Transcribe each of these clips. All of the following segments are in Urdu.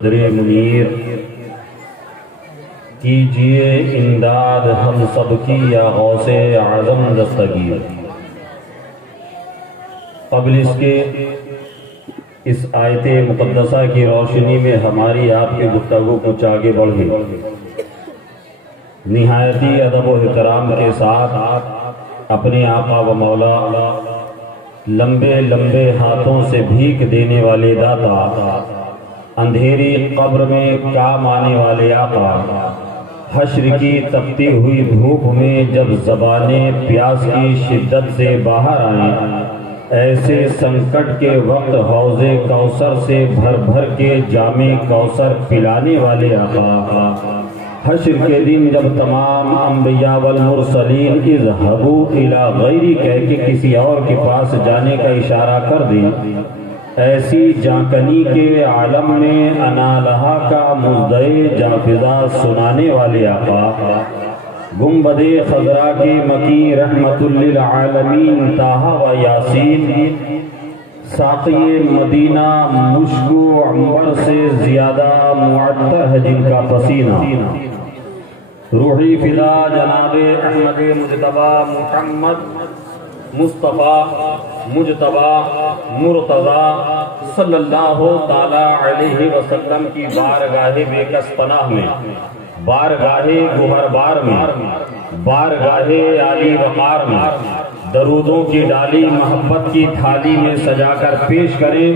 قدر منیر کیجئے امداد ہم سب کی یا غوث اعظم دستگیر۔ قبل اس کے اس آیت مقدسہ کی روشنی میں ہماری آپ کی گفتگو کچھ آگے بڑھی، نہایتی ادب و احترام کے ساتھ اپنے آقا و مولا لمبے لمبے ہاتھوں سے بھیک دینے والے داتا، اندھیری قبر میں کام آنے والے آقا، حشر کی تپتی ہوئی دھوپ میں جب زبانیں پیاس کی شدت سے باہر آئیں، ایسے سنکٹ کے وقت حوض کوثر سے بھر بھر کے جام کوثر پلانے والے آقا، حشر کے دن جب تمام انبیاء والمرسلین اذهبوا الی غیری کہہ کے کسی اور کے پاس جانے کا اشارہ کر دیں، ایسی جانکنی کے عالم میں انا لہا کا مزدے جافزہ سنانے والے آقا، گنبد خضرا کے مکی رحمت للعالمین طٰہٰ و یاسین، ساقی مدینہ مشک و عنبر سے زیادہ معطر ہے جن کا پسینہ، روحی فدا جناب احمد مجتبی محمد مصطفیٰ مجتبی مرتضی صلی اللہ تعالی علیہ وسلم کی بارگاہ بے کس پناہ میں، بارگاہ گوہر بار میں، بارگاہ عالی وقار میں درودوں کی ڈالی محبت کی تھالی میں سجا کر پیش کریں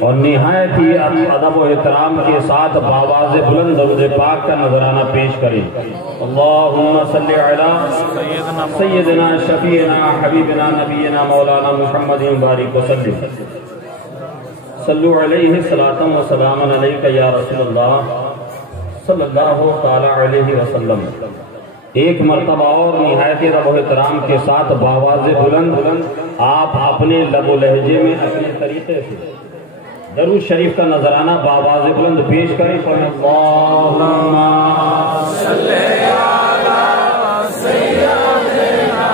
اور نہایت ہی ادب و احترام کے ساتھ بآواز بلند درود پاک کا نذرانہ پیش کریں۔ اللہم صلی علی سیدنا شفیعنا حبیبنا نبینا مولانا محمد بارک وسلم، صلو علیہ صلاۃ و سلام علیک یا رسول اللہ صلی اللہ تعالی علیہ وسلم۔ ایک مرتبہ اور نہایت ادب و احترام کے ساتھ بآواز بلند آپ اپنے لب و لہجے میں اپنے طریقے سے درود شریف کا نذرانہ بآواز بلند پیش کریں۔ اللہم صلی علی سیدنا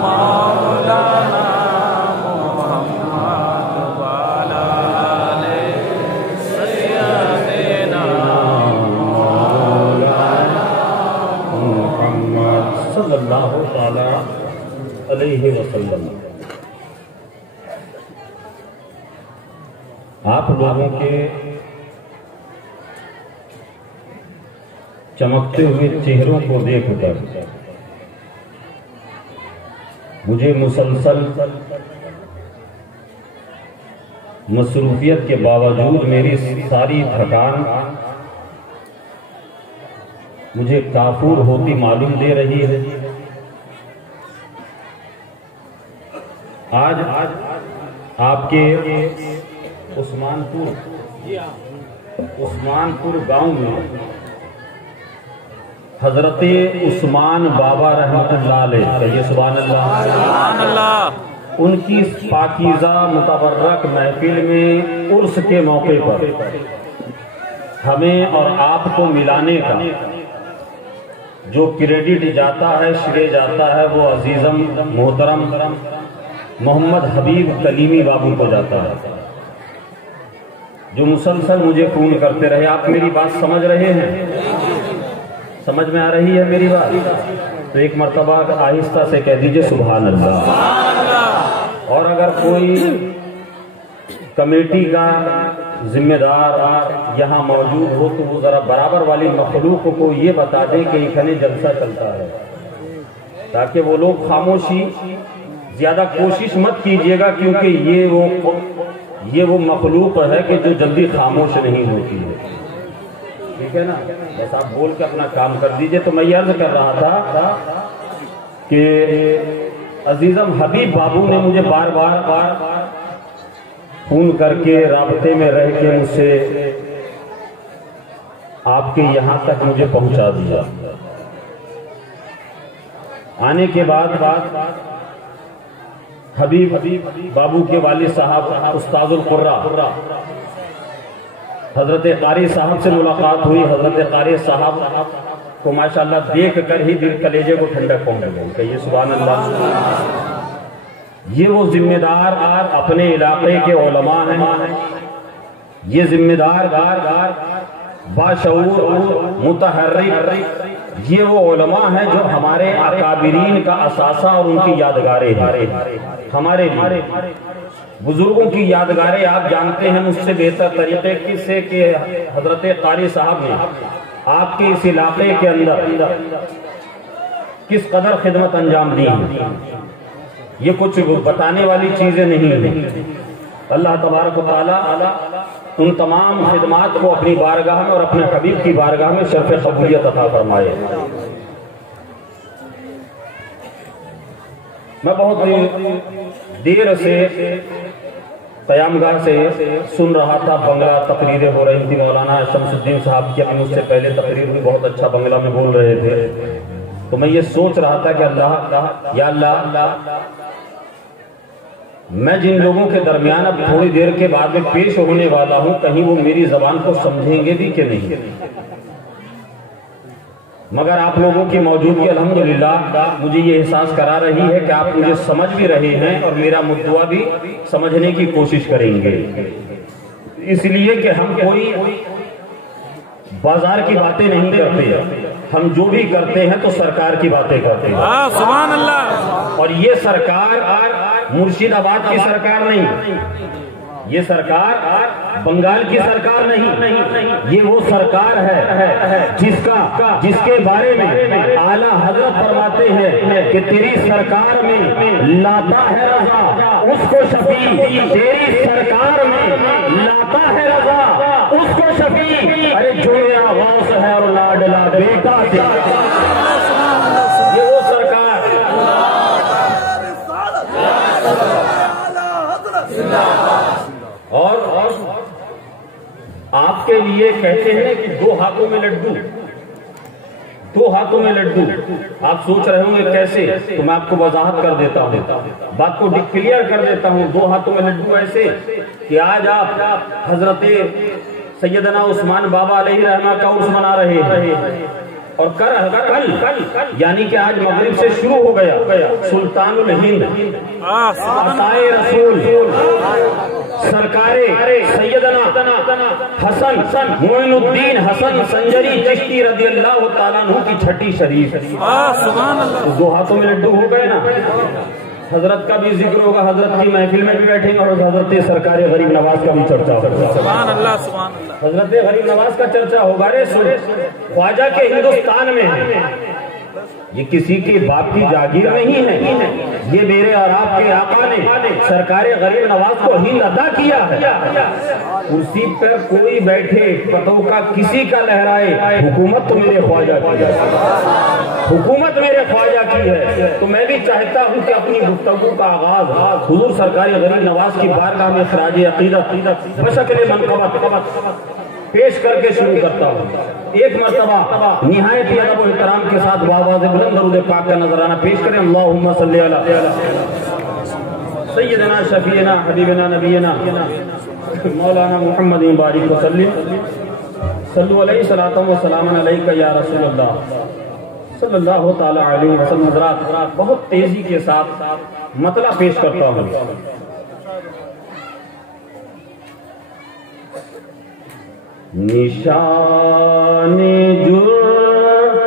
مولانا محمد وعلی آل سیدنا مولانا محمد صلی اللہ تعالی علیہ وسلم۔ آپ لوگوں کے چمکتے ہوئے چہروں کو دیکھ کر مجھے مسلسل مصروفیت کے باوجود میری ساری تھکان مجھے کافور ہوتی معلوم دے رہی ہے۔ آج آپ کے عثمان پور گاؤں میں حضرت عثمان بابا رحمت اللہ علیہ، کہیے سبحان اللہ، ان کی پاکیزہ متبرک محفل میں عرس کے موقع پر ہمیں اور آپ کو ملانے کا جو کریڈٹ جاتا ہے، شرے جاتا ہے، وہ عزیزم محترم محمد حبیب کلیمی بابو کو جاتا ہے، جو مسلسل مجھے فون کرتے رہے۔ آپ میری بات سمجھ رہے ہیں؟ سمجھ میں آ رہی ہے میری بات؟ تو ایک مرتبہ آہستہ سے کہہ دیجئے سبحان اللہ۔ اور اگر کوئی کمیٹی کا ذمہ دار یہاں موجود ہو تو وہ ذرا برابر والی مخلوق کو یہ بتا دیں کہ ایکھنے جلسہ چلتا ہے، تاکہ وہ لوگ خاموشی زیادہ کوشش مت کیجیے گا، کیونکہ یہ وہ مخلوق ہے کہ جو جلدی خاموش نہیں ہوتی ہے، ٹھیک ہے نا؟ بس آپ بول کے اپنا کام کر دیجئے۔ تو میں یہ عرض کر رہا تھا کہ عزیزم حبیب بابو نے مجھے بار بار فون کر کے رابطے میں رہ کے مجھ سے آپ کے یہاں تک مجھے پہنچا دیا۔ آنے کے بعد حبیب بابو کے والد صاحب استاذ القرہ حضرت قاری صاحب سے ملاقات ہوئی۔ حضرت قاری صاحب کو ماشاءاللہ دیکھ کر ہی دل کلیجے کو ٹھنڈک پہنچ گئی، کہیے سبحان اللہ۔ یہ وہ ذمہ دار اپنے علاقے کے علماء ہیں یہ ذمہ دار باشعور متحرک یہ وہ علماء ہیں جو ہمارے اکابرین کا اثاثہ اور ان کی یادگاریں ہیں. ہمارے بزرگوں کی یادگاریں آپ جانتے ہیں مجھ سے بہتر طریقے سے کہ حضرت قاری صاحب نے آپ کے اس علاقے کے اندر کس قدر خدمت انجام دی ہے. یہ کچھ بتانے والی چیزیں نہیں ہیں. اللہ تبارک و تعالی ان تمام خدمات کو اپنی بارگاہ میں اور اپنے حبیب کی بارگاہ میں شرف قبولیت عطا فرمائے. میں بہت دیر سے قیامگاہ سے سن رہا تھا، بنگلہ تقریریں ہو رہی تھی. مولانا شمس الدین صاحب کی ابھی مجھ سے پہلے تقریر ہوئی، بہت اچھا بنگلہ میں بول رہے تھے. تو میں یہ سوچ رہا تھا کہ یا اللہ میں جن لوگوں کے درمیان اب تھوڑی دیر کے بعد میں پیش ہونے والا ہوں کہیں وہ میری زبان کو سمجھیں گے بھی کہ نہیں. مگر آپ لوگوں کی موجودگی الحمدللہ مجھے یہ احساس کرا رہی ہے کہ آپ مجھے سمجھ بھی رہے ہیں اور میرا مدعا بھی سمجھنے کی کوشش کریں گے. اس لیے کہ ہم کوئی بازار کی باتیں نہیں کرتے، ہم جو بھی کرتے ہیں تو سرکار کی باتیں کرتے ہیں. سبحان اللہ. اور یہ سرکار مرشد آباد کی سرکار نہیں، یہ سرکار بنگال کی سرکار نہیں، یہ وہ سرکار ہے جس کے بارے میں اعلیٰ حضرت فرماتے ہیں کہ تیری سرکار میں لاتا ہے رضا اس کو شفیع، تیری سرکار میں لاتا ہے رضا اس کو شفیع. ارے جو میرا غوث ہے اور لاڈلا بیٹا یہ وہ سرکار. اور آپ کے لیے کہتے ہیں کہ دو ہاتھوں میں لڈو، دو ہاتھوں میں لڈو. آپ سوچ رہے ہوں گے کیسے، تو میں آپ کو وضاحت کر دیتا ہوں، بات کو کلیئر کر دیتا ہوں. دو ہاتھوں میں لڈو ایسے کہ آج آپ حضرت سیدنا عثمان بابا علیہ رحمہ کا عرس منا رہے ہیں، اور کل یعنی کہ آج مغرب سے شروع ہو گیا سلطان الہند عطائے رسول سرکار سیدنا حسن معین الدین حسن سنجری چشتی رضی اللہ تعالیٰ عنہ کی چھٹی شریف. دو ہاتھوں میں لڈو ہو گئے نا. حضرت کا بھی ذکر ہوگا، حضرت کی محفل میں بھی بیٹھیں گے اور حضرت سرکار غریب نواز کا بھی چرچا ہوگا. سبحان اللہ سبحان اللہ. حضرت غریب نواز کا چرچا ہوگا. رے خواجہ کے ہندوستان میں ہے، یہ کسی کے باپ کی جاگیر نہیں ہے، یہ میرے اور آپ کے آقا نے سرکار غریب نواز کو ہند عطا کیا ہے. کرسی پر کوئی بیٹھے پتوں کا کسی کا لہرائے، حکومت تو میرے خواجہ کی ہے، حکومت میرے خواجہ کی ہے. تو میں بھی چاہتا ہوں کہ اپنی گفتگو کا آغاز حضور سرکار غریب نواز کی بارگاہ میں خراج عقیدت بشکل منقبت پیش کر کے شروع کرتا ہوں. ایک مرتبہ نہایت ہی ادب و احترام کے ساتھ آواز بلند درود پاک کا نذرانہ پیش کریں. اللہم صلی علی سیدنا شفیعنا حبیبنا نبینا مولانا محمد بارک وسلم صلو علیہ صلاۃ و سلام علیک یا رسول اللہ صلی اللہ تعالی علیہ وسلم. حضرات بہت تیزی کے ساتھ مطلب پیش کرتا ہوں. نشان جرأت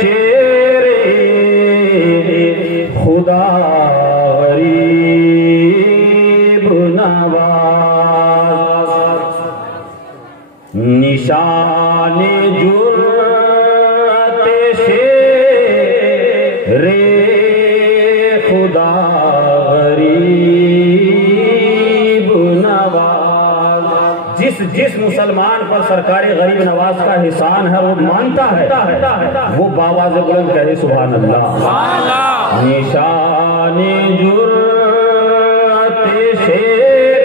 شیر خدا غریب نواز، نشان جرأت شیر خدا جس مسلمان پر سرکار غریب نواز کا احسان ہے وہ مانتا ہے، وہ باواز بلند کہے سبحان اللہ. نشان جرأت شیر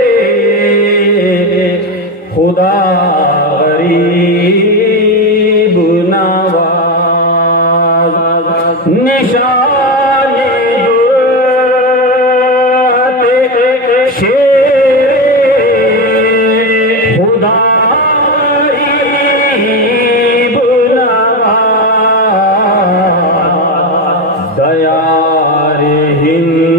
خدا غریب نواز، نشان جرأت شیر دیار ہند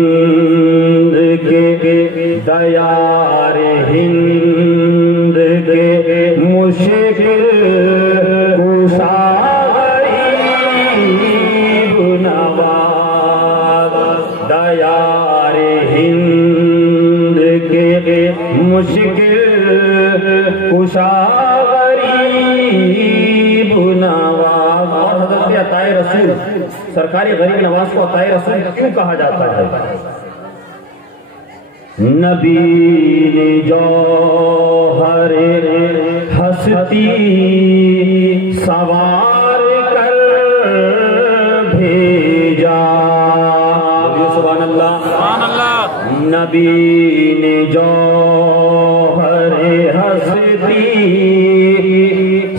ہند کے مشکل کشا غریب نواز. اور حضرت عطائے رسول سرکاری غریب نواز کو عطائے رسول کیوں کہا جاتا ہے؟ نبی نے جوہر ہستی سوار کر بھیجا. سبحان اللہ. سبحان اللہ. نبی نے جوہر ہستی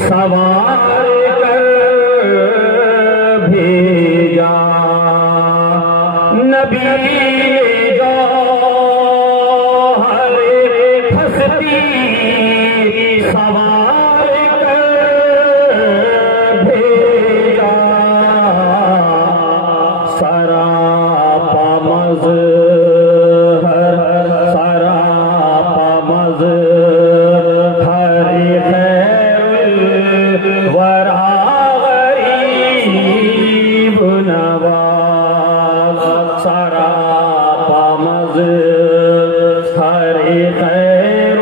سوار کر بھیجا. نبی سوار کر بھیجا. سراپا مظہر سراپا مظہر خیر الورا غریب نواز. سراپا مظہر خیر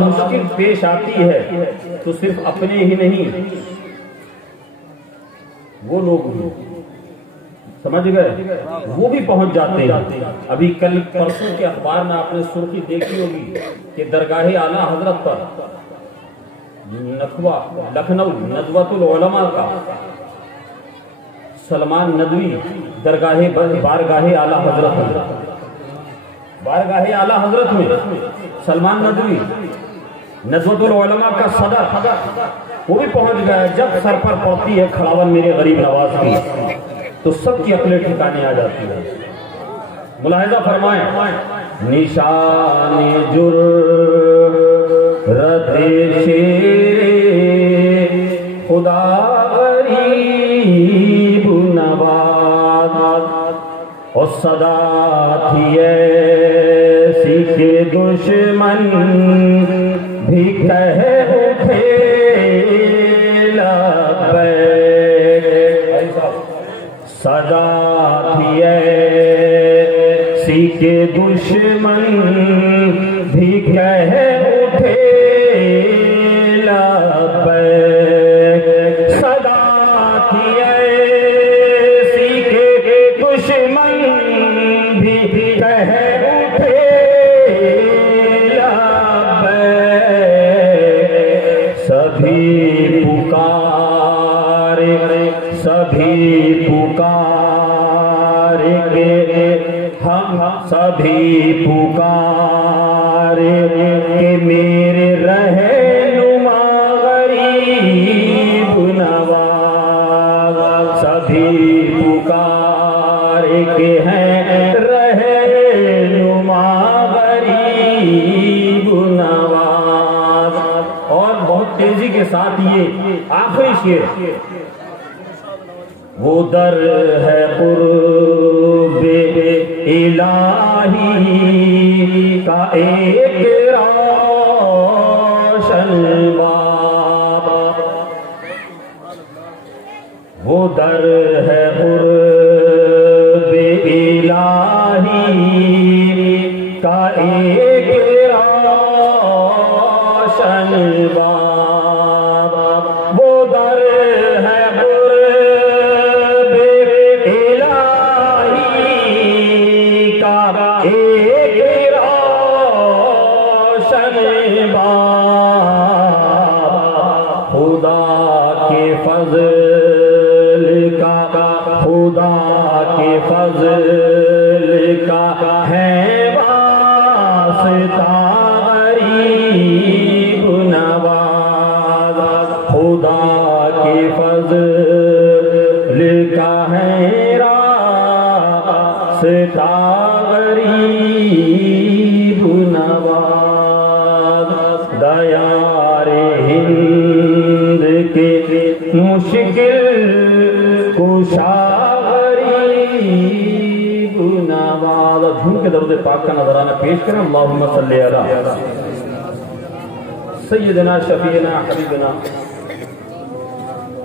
مشکل پیش آتی ہے تو صرف اپنے ہی نہیں وہ لوگ بھی سمجھ گئے وہ بھی پہنچ جاتے ہیں. ابھی کل پرسوں کے اخبار میں آپ نے سرخی دیکھی ہوگی کہ درگاہ اعلیٰ حضرت پر نخوا لکھنؤ ندوۃ العلماء کا سلمان ندوی بارگاہ اعلیٰ حضرت بارگاہ اعلیٰ حضرت میں سلمان ندوی ندوۃ العلماء کا صدر وہ بھی پہنچ گیا. جب سر پر پڑتی ہے کھڑاون میرے غریب نواز کی تو سب کی عقلیں ٹھکانے آ جاتی ہے. ملاحظہ فرمائیں نشان جرأت شیر خدا غریب نواز. اور صدا تھی ایسی کہ دشمن بھی کہہ اٹھے لبیک. صدا تھی ایسی کہ دشمن بھی کہہ اٹھے لبیک. صدا تھی ایسی کہ دشمن بھی کہہ اٹھے سبھی پکار کہ میرے رہنما غریب نواز. سبھی پکار کہ ہیں رہنما غریب نواز. اور بہت تیزی کے ساتھ یہ آخری شعر وہ در ہے قرب الہی کا ایک روشن باب. وہ در ہے قرب الہی کا ایک روشن باب. وہ در ہے ایک روشن باب. خدا کے فضل کا ہے واسطہ غریب نواز. خدا کے فضل کا ہے راستہ غریب نواز. دیار ہند کے مشکل کشا غریب نواز. جھوم کے درود پاک کا نظرانہ پیش کریں. اللہم صلی علی سیدنا شفیعنا حبیبنا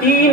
3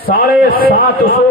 750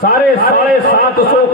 750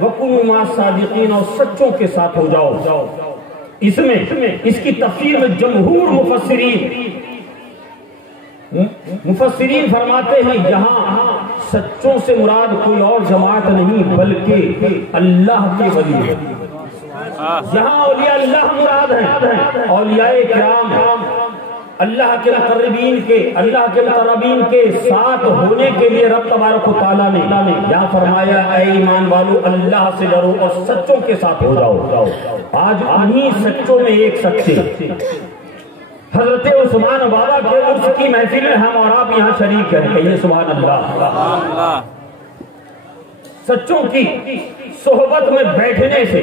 وَكُونُوا مَعَ الصَّادِقِينَ، اور سچوں کے ساتھ ہو جاؤ. اس میں اس کی تفسیر میں جمہور مفسرین فرماتے ہیں یہاں سچوں سے مراد کوئی اور جماعت نہیں بلکہ اللہ کے ولی ہے. یہاں اولیاء اللہ مراد ہیں. اولیاء کرام اللہ کے مقربین کے اللہ کے مقربین کے ساتھ ہونے کے لیے رب تبارک و تعالیٰ نے یہاں فرمایا اے ایمان والو اللہ سے ڈرو اور سچوں کے ساتھ ہو جاؤ. آج انہی سچوں میں ایک سچے حضرت عثمان بابا کے عرس کی محفل میں ہم اور آپ یہاں شریک ہیں. کہیے سبحان اللہ. سچوں کی صحبت میں بیٹھنے سے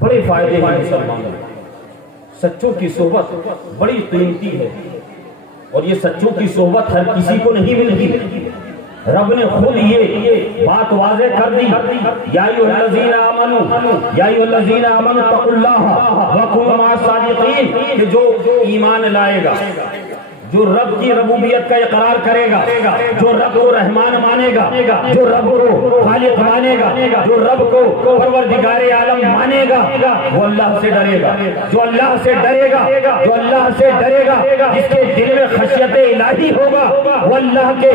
بڑے فائدے ہیں مسلمانوں. سچوں کی صحبت بڑی قیمتی ہے اور یہ سچوں کی صحبت ہر کسی کو نہیں ملتی. رب نے خود یہ بات واضح کر دی یا ایھا الذین آمنوا اتقوا اللہ وکونوا مع الصادقین، کہ جو ایمان لائے گا، جو رب کی ربوبیت کا اقرار کرے گا، جو رب کو رحمان مانے گا، جو رب کو خالق مانے گا، جو رب کو پروردگار عالم مانے گا، وہ اللہ سے ڈرے گا. جو اللہ سے ڈرے گا جس کے دل میں خشیت الہی ہوگا وہ اللہ کے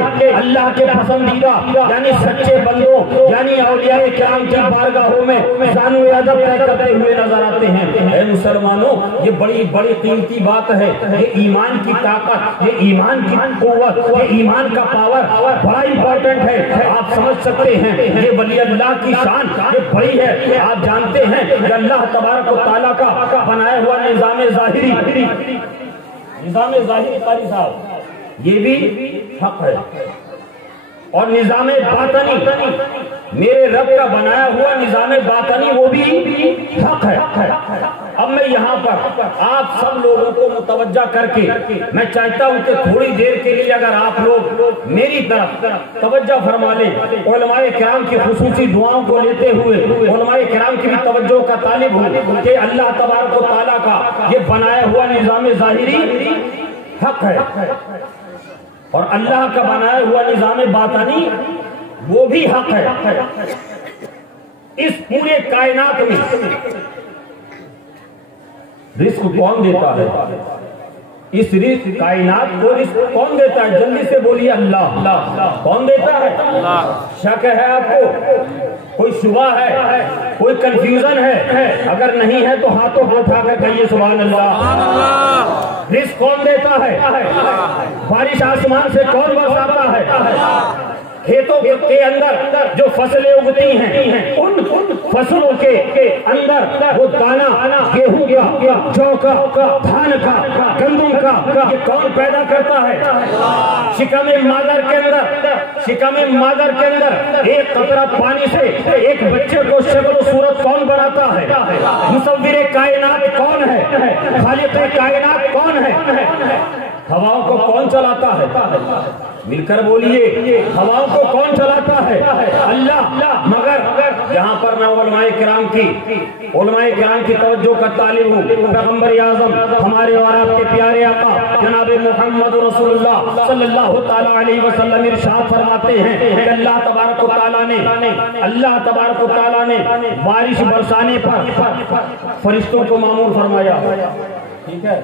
پسندیدہ یعنی سچے بندوں یعنی اولیاء کرام کی بارگاہوں میں شان و ادب طے کرتے ہوئے نظر آتے ہیں. اے مسلمانوں، یہ بڑی بڑی قیمتی بات ہے. یہ ایمان کی طاقت، یہ ایمان کی قوت، یہ ایمان کا پاور بڑا امپورٹنٹ ہے. آپ سمجھ سکتے ہیں یہ ولی اللہ کی شان یہ بڑی ہے. آپ جانتے ہیں کہ اللہ تبارک و تعالیٰ کا بنایا ہوا نظام ظاہری قاری صاحب یہ بھی حق ہے، اور نظام باطنی میرے رب کا بنایا ہوا نظام باطنی وہ بھی حق ہے. اب میں یہاں پر آپ سب لوگوں کو متوجہ کر کے میں چاہتا ہوں کہ تھوڑی دیر کے لیے اگر آپ لوگ میری طرف توجہ فرما لیں. علماء کرام کی خصوصی دعاؤں کو لیتے ہوئے علماء کرام کی بھی توجہ کا طالب ہوں کہ اللہ تبارک و تعالیٰ کا یہ بنایا ہوا نظام ظاہری حق ہے اور اللہ کا بنایا ہوا نظام باطنی وہ بھی حق ہے. اس پورے کائنات میں رزق کون دیتا ہے؟ اس رزق کائنات کو رزق کون دیتا ہے؟ جلدی سے بولیے اللہ. کون دیتا ہے؟ شک ہے آپ کو؟ کوئی شبہ ہے؟ کوئی کنفیوژن ہے؟ اگر نہیں ہے تو ہاتھوں اٹھا کر کہیے سبحان اللہ. رزق کون دیتا ہے؟ بارش آسمان سے کون برساتا ہے؟ کھیتوں کے اندر جو فصلیں اگتی ہیں ان فصلوں کے اندر وہ دانا گیہوں کا، جو کا، دھان کا، گندم کا یہ کون پیدا کرتا ہے؟ شکم مادر کے اندر ایک قطرہ پانی سے ایک بچے کو شکل و صورت کون بناتا ہے؟ مصور کائنات کون ہے؟ خالق کائنات کون ہے؟ ہواؤں کو کون چلاتا ہے؟ مل کر بولیے ہواؤں کو کون چلاتا ہے؟ اللہ. مگر یہاں پر میں علماء کرام کی توجہ کا طالب ہوں. پیغمبر اعظم ہمارے اور آپ کے پیارے آقا جناب محمد رسول اللہ صلی اللہ تعالی علیہ وسلم ارشاد فرماتے ہیں کہ اللہ تبارک و تعالیٰ نے بارش برسانے پر فرشتوں کو مامور فرمایا. ٹھیک ہے،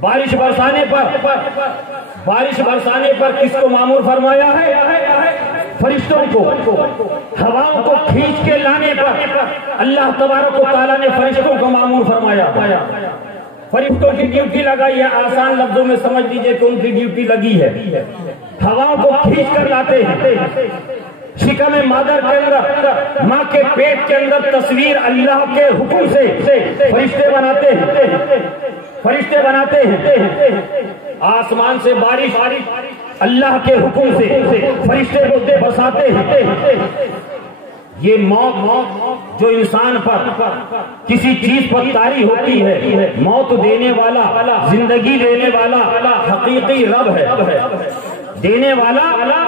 بارش برسانے پر کس کو مامور فرمایا ہے؟ فرشتوں کو. ہواؤں کو کھینچ کے لانے پر اللہ تبارک و تعالیٰ نے فرشتوں کو مامور فرمایا. فرشتوں کی ڈیوٹی لگائی ہے. آسان لفظوں میں سمجھ لیجئے کہ ان کی ڈیوٹی لگی ہے. ہواؤں کو کھینچ کر لاتے ہیں. شکم مادر کے اندر ماں کے پیٹ کے اندر تصویر اللہ کے حکم سے فرشتے بناتے ہیں. آسمان سے بارش اللہ کے حکم سے فرشتے برساتے ہیں. یہ موت جو انسان پر کسی چیز پر طاری ہوتی ہے، موت دینے والا، زندگی دینے والا حقیقی رب ہے، دینے والا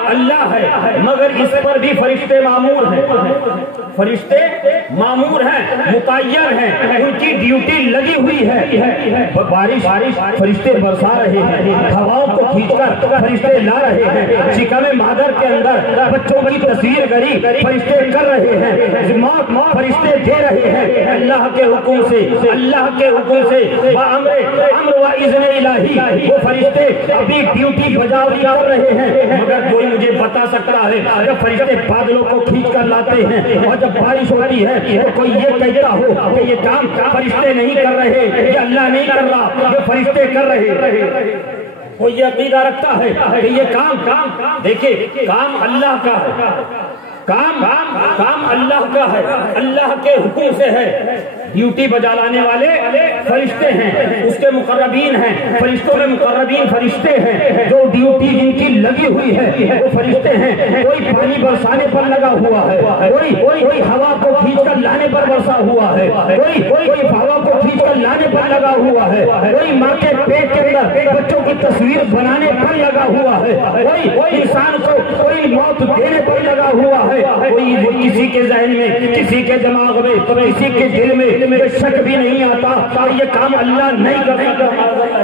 اللہ ہے، مگر اس پر بھی فرشتے مامور ہیں. فرشتے معمور ہیں، متعین ہیں، ان کی ڈیوٹی لگی ہوئی ہے۔ بارش فرشتے برسا رہے ہیں، ہواؤں کو کھینچ کر فرشتے لا رہے ہیں، شکم مادر کے اندر بچوں کی تصویر گری فرشتے کر رہے ہیں، موت فرشتے دے رہے ہیں اللہ کے حکم سے، اللہ کے حکم سے، امر و اذن الہی۔ وہ فرشتے ابھی ڈیوٹی بجاوری کر رہے ہیں، مگر کوئی مجھے بتا سکتا ہے جب فرشتے بادلوں کو کھینچ کر لاتے ہیں اور جب بارش ہوتی ہے تو کوئی یہ کہتا ہو کہ یہ کام فرشتے نہیں کر رہے، یہ اللہ نہیں کر رہا، یہ فرشتے کر رہے؟ کوئی یہ عقیدہ رکھتا ہے کہ یہ کام دیکھیں کام اللہ کا ہے، کام اللہ کا ہے، اللہ کے حکم سے ہے۔ ڈیوٹی بجا لانے والے فرشتے ہیں، اس کے مقربین ہیں، فرشتوں میں مقربین فرشتے ہیں جو ڈیوٹی جن کی لگی ہوئی ہے وہ فرشتے ہیں۔ کوئی پانی برسانے پر لگا ہوا ہے، کوئی ہوا کو کھینچ کر لانے پر برسا ہوا ہے، کوئی ہوا کو کھینچ کر لانے پر لگا ہوا ہے، کوئی ماں کے پیٹ کے اندر بچوں کی تصویر بنانے پر لگا ہوا ہے، کوئی انسان کو کوئی موت دینے پر لگا ہوا ہے، کوئی کسی کے ذہن میں، کسی کے دماغ میں، کسی کے دل میں شک بھی نہیں آتا یہ کام اللہ نہیں کر سکتا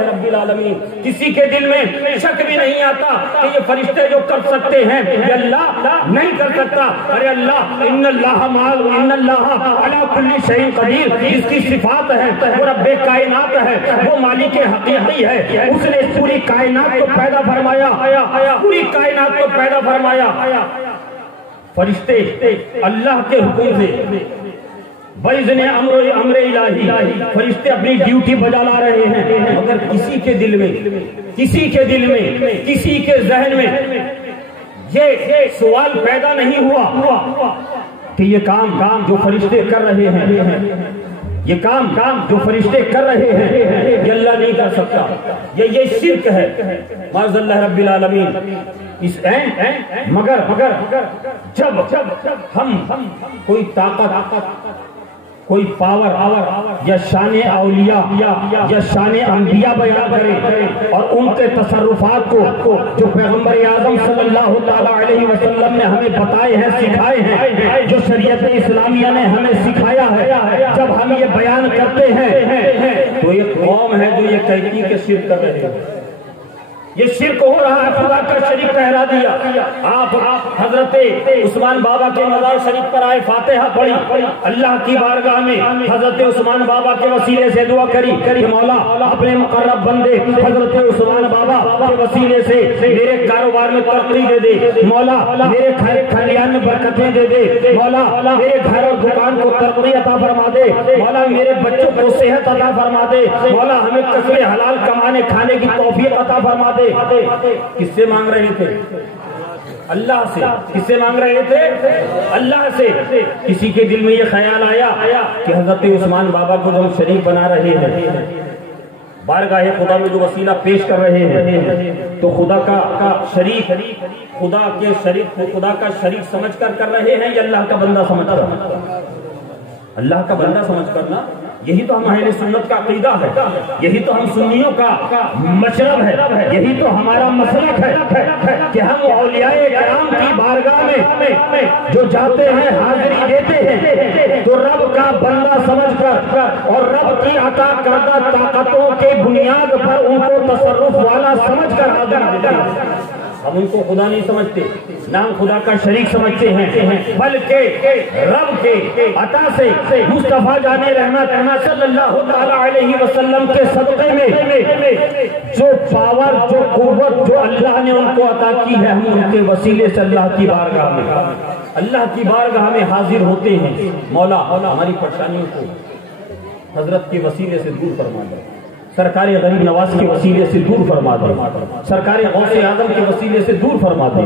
رب العالمین۔ کسی کے دل میں شک بھی نہیں آتا کہ یہ فرشتے جو کر سکتے ہیں یہ اللہ نہیں کر سکتا۔ ارے اللہ ان اللہ علی کل شیء قدیر، جس کی صفات ہے وہ رب کائنات ہے، وہ مالک حقیقی ہے، اس نے پوری کائنات کو پیدا فرمایا، پوری کائنات کو پیدا فرمایا۔ فرشتے اللہ کے حکم سے بِإِذْنِ امر الہی فرشتے اپنی ڈیوٹی بجا لا رہے ہیں، مگر کسی کے دل میں، کسی کے ذہن میں یہ سوال پیدا نہیں ہوا کہ یہ کام جو فرشتے کر رہے ہیں، یہ کام جو فرشتے کر رہے ہیں یہ اللہ نہیں کر سکتا، یہ شرک ہے معاذ اللہ رب العالمین۔ مگر جب ہم کوئی طاقت، کوئی پاور یا شان اولیاء یا شان انبیاء بیان کرے اور ان کے تصرفات کو جو پیغمبر اعظم صلی اللہ تعالی علیہ وسلم نے ہمیں بتائے ہیں، سکھائے ہیں، جو شریعت اسلامیہ نے ہمیں سکھایا ہے، جب ہم یہ بیان کرتے ہیں تو یہ قوم ہے جو یہ کہتی ہے کہ شرک کر رہے ہیں، یہ شرک ہو رہا ہے، خدا کا شریک ٹھہرا دیا۔ آپ حضرت عثمان بابا کے مزار شریف پر آئے، فاتحہ پڑھی، اللہ کی بارگاہ میں حضرت عثمان بابا کے وسیلے سے دعا کری کہ مولا اپنے مقرب بندے حضرت عثمان بابا کے وسیلے سے میرے کاروبار میں ترقی دے دے، مولا میرے خلیان میں برکتیں دے دے، مولا میرے گھر اور دکان کو ترقی عطا فرما دے، مولا میرے بچوں کو صحت عطا فرما دے، مولا ہمیں کسب حلال کمانے کھانے کی توفیق عطا فرما دے۔ کس سے مانگ رہے تھے؟ اللہ سے۔ کس سے مانگ رہے تھے؟ اللہ سے۔ کسی کے دل میں یہ خیال آیا کہ حضرت عثمان بابا کو جو ہم شریک بنا رہے ہیں، بارگاہ خدا میں جو وسیلہ پیش کر رہے ہیں، تو خدا کا شریک، خدا کا شریک سمجھ کر رہے ہیں یا اللہ کا بندہ سمجھ کر؟ اللہ کا بندہ سمجھ کر نا۔ یہی تو ہم اہل سنت کا عقیدہ ہے، یہی تو ہم سنیوں کا مشرب ہے، یہی تو ہمارا مسلک ہے کہ ہم اولیاء کرام کی بارگاہ میں جو جاتے ہیں، حاضری دیتے ہیں، تو رب کا بندہ سمجھ کر اور رب کی عطا کردہ طاقتوں کے بنیاد پر ان کو تصرف والا سمجھ کر حاضر دیتے ہیں۔ ہم ان کو خدا نہیں سمجھتے، نہ ہم خدا کا شریک سمجھتے ہیں، بلکہ رب کے عطا سے مصطفیٰ جان رحمت صلی اللہ تعالی علیہ وسلم کے صدقے میں جو پاور، جو قوت جو اللہ نے ان کو عطا کی ہے، ہم ان کے وسیلے سے اللہ کی بارگاہ میں حاضر ہوتے ہیں۔ مولا ہماری پریشانیوں کو حضرت کے وسیلے سے دور فرما دے، سرکار غریب نواز کے وسیلے سے دور فرما دے، سرکار غوث اعظم کے وسیلے سے دور فرما دے۔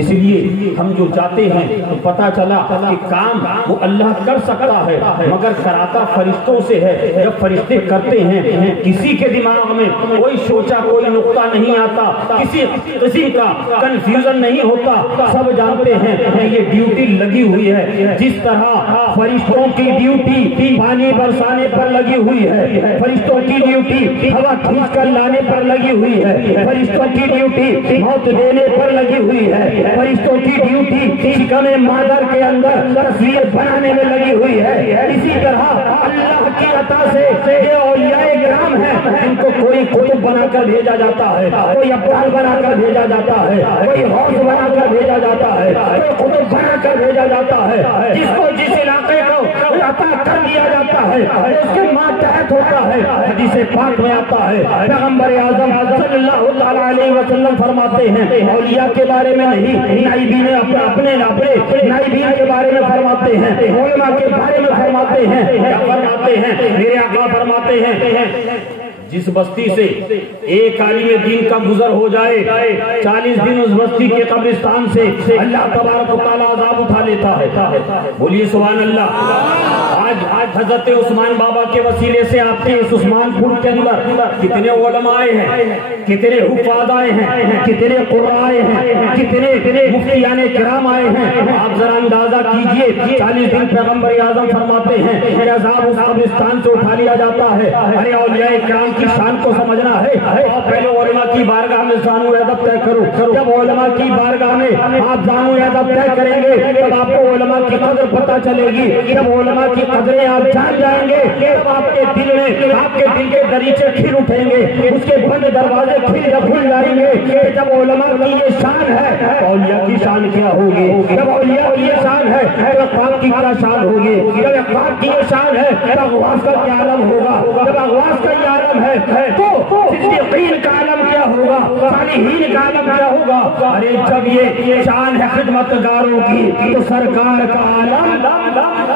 اس لیے ہم جو جاتے ہیں تو پتہ چلا کہ کام وہ اللہ کر سکتا ہے، مگر کراتا فرشتوں سے ہے۔ جب فرشتے کرتے ہیں کسی کے دماغ میں کوئی سوچا کوئی نقطہ نہیں آتا، کسی قسم کا کنفیوژن نہیں ہوتا، سب جانتے ہیں کہ یہ ڈیوٹی لگی ہوئی ہے۔ جس طرح فرشتوں کی ڈیوٹی پانی برسانے پر لگی ہوئی ہے، فرشتوں کی ڈیوٹی ہوا کھینچ کر لانے پر لگی ہوئی ہے، فرشتوں کی ڈیوٹی موت دینے پر لگی ہوئی ہے، فرشتوں کی ڈیوٹی شکم مادر کے اندر تصویر بنانے میں لگی ہوئی ہے۔ اسی طرح اللہ کی عطا سے یہ اولیاء کرام ہیں، ان کو کوئی قطب بنا کر بھیجا جاتا ہے، کوئی ابدال بنا کر بھیجا جاتا ہے، کوئی غوث بنا کر بھیجا جاتا ہے، کوئی قطب بنا کر بھیجا جاتا ہے۔ جس کو جس علاقے کو عطا کر دیا جاتا ہے اس کے ماتحت ہوتا ہے۔ حدیث پاک میں آتا ہے پیغمبر اعظم صلی اللہ تعالی علیہ وسلم فرماتے ہیں اولیاء کے بارے میں نہیں، نائبین اپنے نائبین کے بارے میں فرماتے ہیں، علماء کے بارے میں فرماتے ہیں، میرے آقا فرماتے ہیں جس بستی سے ایک عالم دین کا گزر ہو جائے 40 دن اس بستی کے قبرستان سے اللہ تبارک و تعالیٰ عذاب اٹھا لیتا ہے۔ بولیے سبحان اللہ۔ آج حضرت عثمان بابا کے وسیلے سے آپ کے اس عثمان پور کے اندر کتنے علماء آئے ہیں، کتنے حفاظ آئے ہیں، کتنے قرآن آئے ہیں، کتنے مفتیان کرام آئے ہیں۔ آپ ذرا اندازہ کیجئے 40 دن پیغمبر اعظم فرماتے ہیں عذاب اس قبرستان سے اٹھا لیا جاتا ہے۔ ارے اولیاء کرام کی شان کو سمجھنا ہے، پہلے علماء کی بارگاہ میں زانو ادب طے کرو۔ جب علماء کی بارگاہ میں آپ زانو ادب طے کریں گے تب آپ کو علماء کی قدر پتہ چلے گی۔ جب علماء کی قدریں آپ جان جائیں گے تب آپ کے دل میں آپ کے دل کے دریچے کھل اٹھیں گے، اس کے بند دروازے کھل جائیں گے۔ جب علماء کی یہ شان ہے اولیاء کی شان کیا ہوگی؟ جب اولیاء کی یہ شان ہے تو اقوام کی کیا شان ہوگی؟ جب اقوام کی یہ شان ہے تو اغواص کا کیا عالم ہوگا؟ جب اغواص کا یہ عالم ہے تو صدیقین کا عالم کیا ہوگا؟ صالحین کا عالم کیا ہوگا؟ ارے جب یہ شان ہے خدمت گاروں کی تو سرکار کا عالم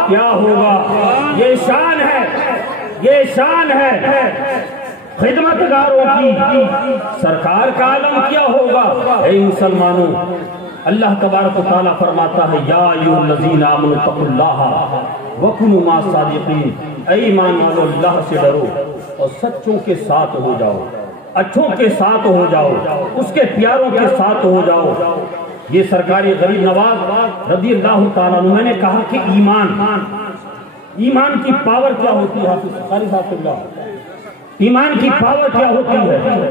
کیا ہوگا؟ یہ شان ہے، یہ شان ہے خدمت گاروں کی، سرکار کا عالم کیا ہوگا؟ اے مسلمانوں، اللہ تبارک و تعالیٰ فرماتا ہے یا ایھا الذین آمنوا اتقوا اللہ وکونوا مع الصادقین، اے ایمان والو اللہ سے ڈرو اور سچوں کے ساتھ ہو جاؤ، اچھوں کے ساتھ ہو جاؤ، اس کے پیاروں کے ساتھ ہو جاؤ۔ یہ سرکاری غریب نواز رضی اللہ تعالیٰ عنہ، میں نے کہا کہ ایمان کی پاور کیا ہوتی ہے؟ حافظ قاری صاحب اللہ، ایمان کی پاور کیا ہوتی ہے؟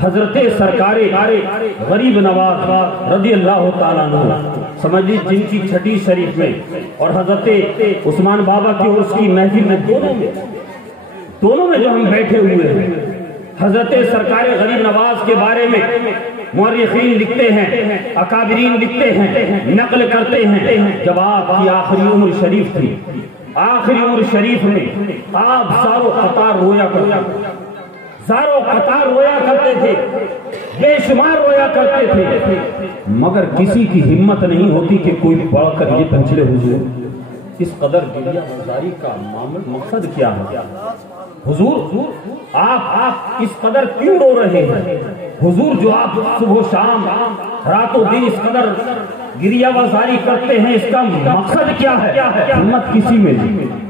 حضرت سرکار غریب نواز رضی اللہ تعالیٰ عنہ سمجھ لی جن کی چھٹی شریف میں اور حضرت عثمان بابا کی اور اس کی محفل میں دونوں میں جو ہم بیٹھے ہوئے ہیں، حضرت سرکار غریب نواز کے بارے میں مورخین لکھتے ہیں، اکابرین لکھتے ہیں، نقل کرتے ہیں جب آپ کی آخری عمر شریف تھی، آخری عمر شریف میں آپ زارو قطار رویا کرتے تھے، زارو قطار رویا کرتے تھے، بے شمار رویا کرتے تھے، مگر کسی کی ہمت نہیں ہوتی کہ کوئی پڑھ کر یہ پنچلے حضور اس قدر گریہ گزاری کا مقصد کیا ہے؟ حضور آپ اس قدر کیوں رو رہے ہیں؟ حضور جو آپ صبح شام رات و دن اس قدر گریہ گزاری کرتے ہیں، اس کا مقصد کیا ہے؟ ہمت کسی میں نہیں،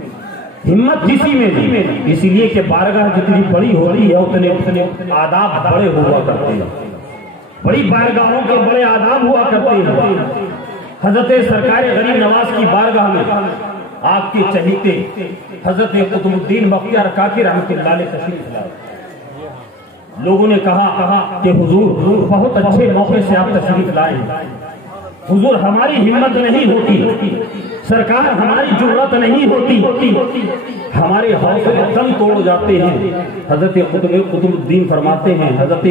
ہمت کسی میں نہیں، اسی لیے کہ بارگاہ جتنی بڑی ہوتی ہے اتنے آداب بڑے ہوا کرتے ہیں، بڑی بارگاہوں کے بڑے آداب ہوا کرتے ہیں۔ حضرت سرکار غریب نواز کی بارگاہ میں آپ کے چہیتے حضرت قطب الدین بختیار کاکی رحمۃ اللہ علیہ تشریف لائے۔ لوگوں نے کہا کہ حضور بہت اچھے موقع سے آپ تشریف لائے، حضور ہماری ہمت نہیں ہوتی، سرکار ہماری جرأت نہیں ہوتی، ہمارے حوصلے دم توڑ جاتے ہیں۔ حضرت قطب الدین فرماتے ہیں، حضرت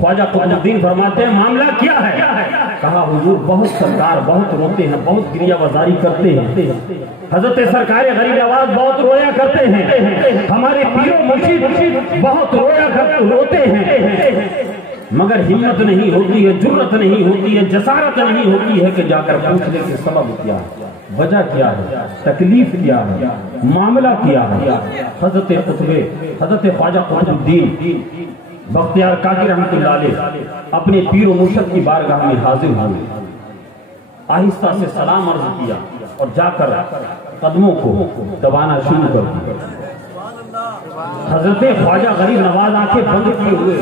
خواجہ قطب الدین فرماتے ہیں معاملہ کیا ہے؟ کہا حضور بہت سرکار بہت روتے ہیں، بہت گریہ گزاری کرتے ہیں، حضرت سرکار غریب نواز بہت رویا کرتے ہیں، ہمارے پیر و مرشد بہت روتے ہیں، مگر ہمت نہیں ہوتی ہے، جرأت نہیں ہوتی ہے، جسارت نہیں ہوتی ہے کہ جا کر پوچھنے کے سبب کیا ہے، وجہ کیا ہے، تکلیف کیا ہے، معاملہ کیا ہے۔ حضرت خواجہ قطب الدین بختیار کاکی رحمۃ اللہ علیہ اپنے پیر و مرشد کی بارگاہ میں حاضر ہوئے، آہستہ سے سلام عرض کیا اور جا کر قدموں کو دبانا شروع کر دیا۔ حضرت خواجہ غریب نواز آنکھیں بند کیے ہوئے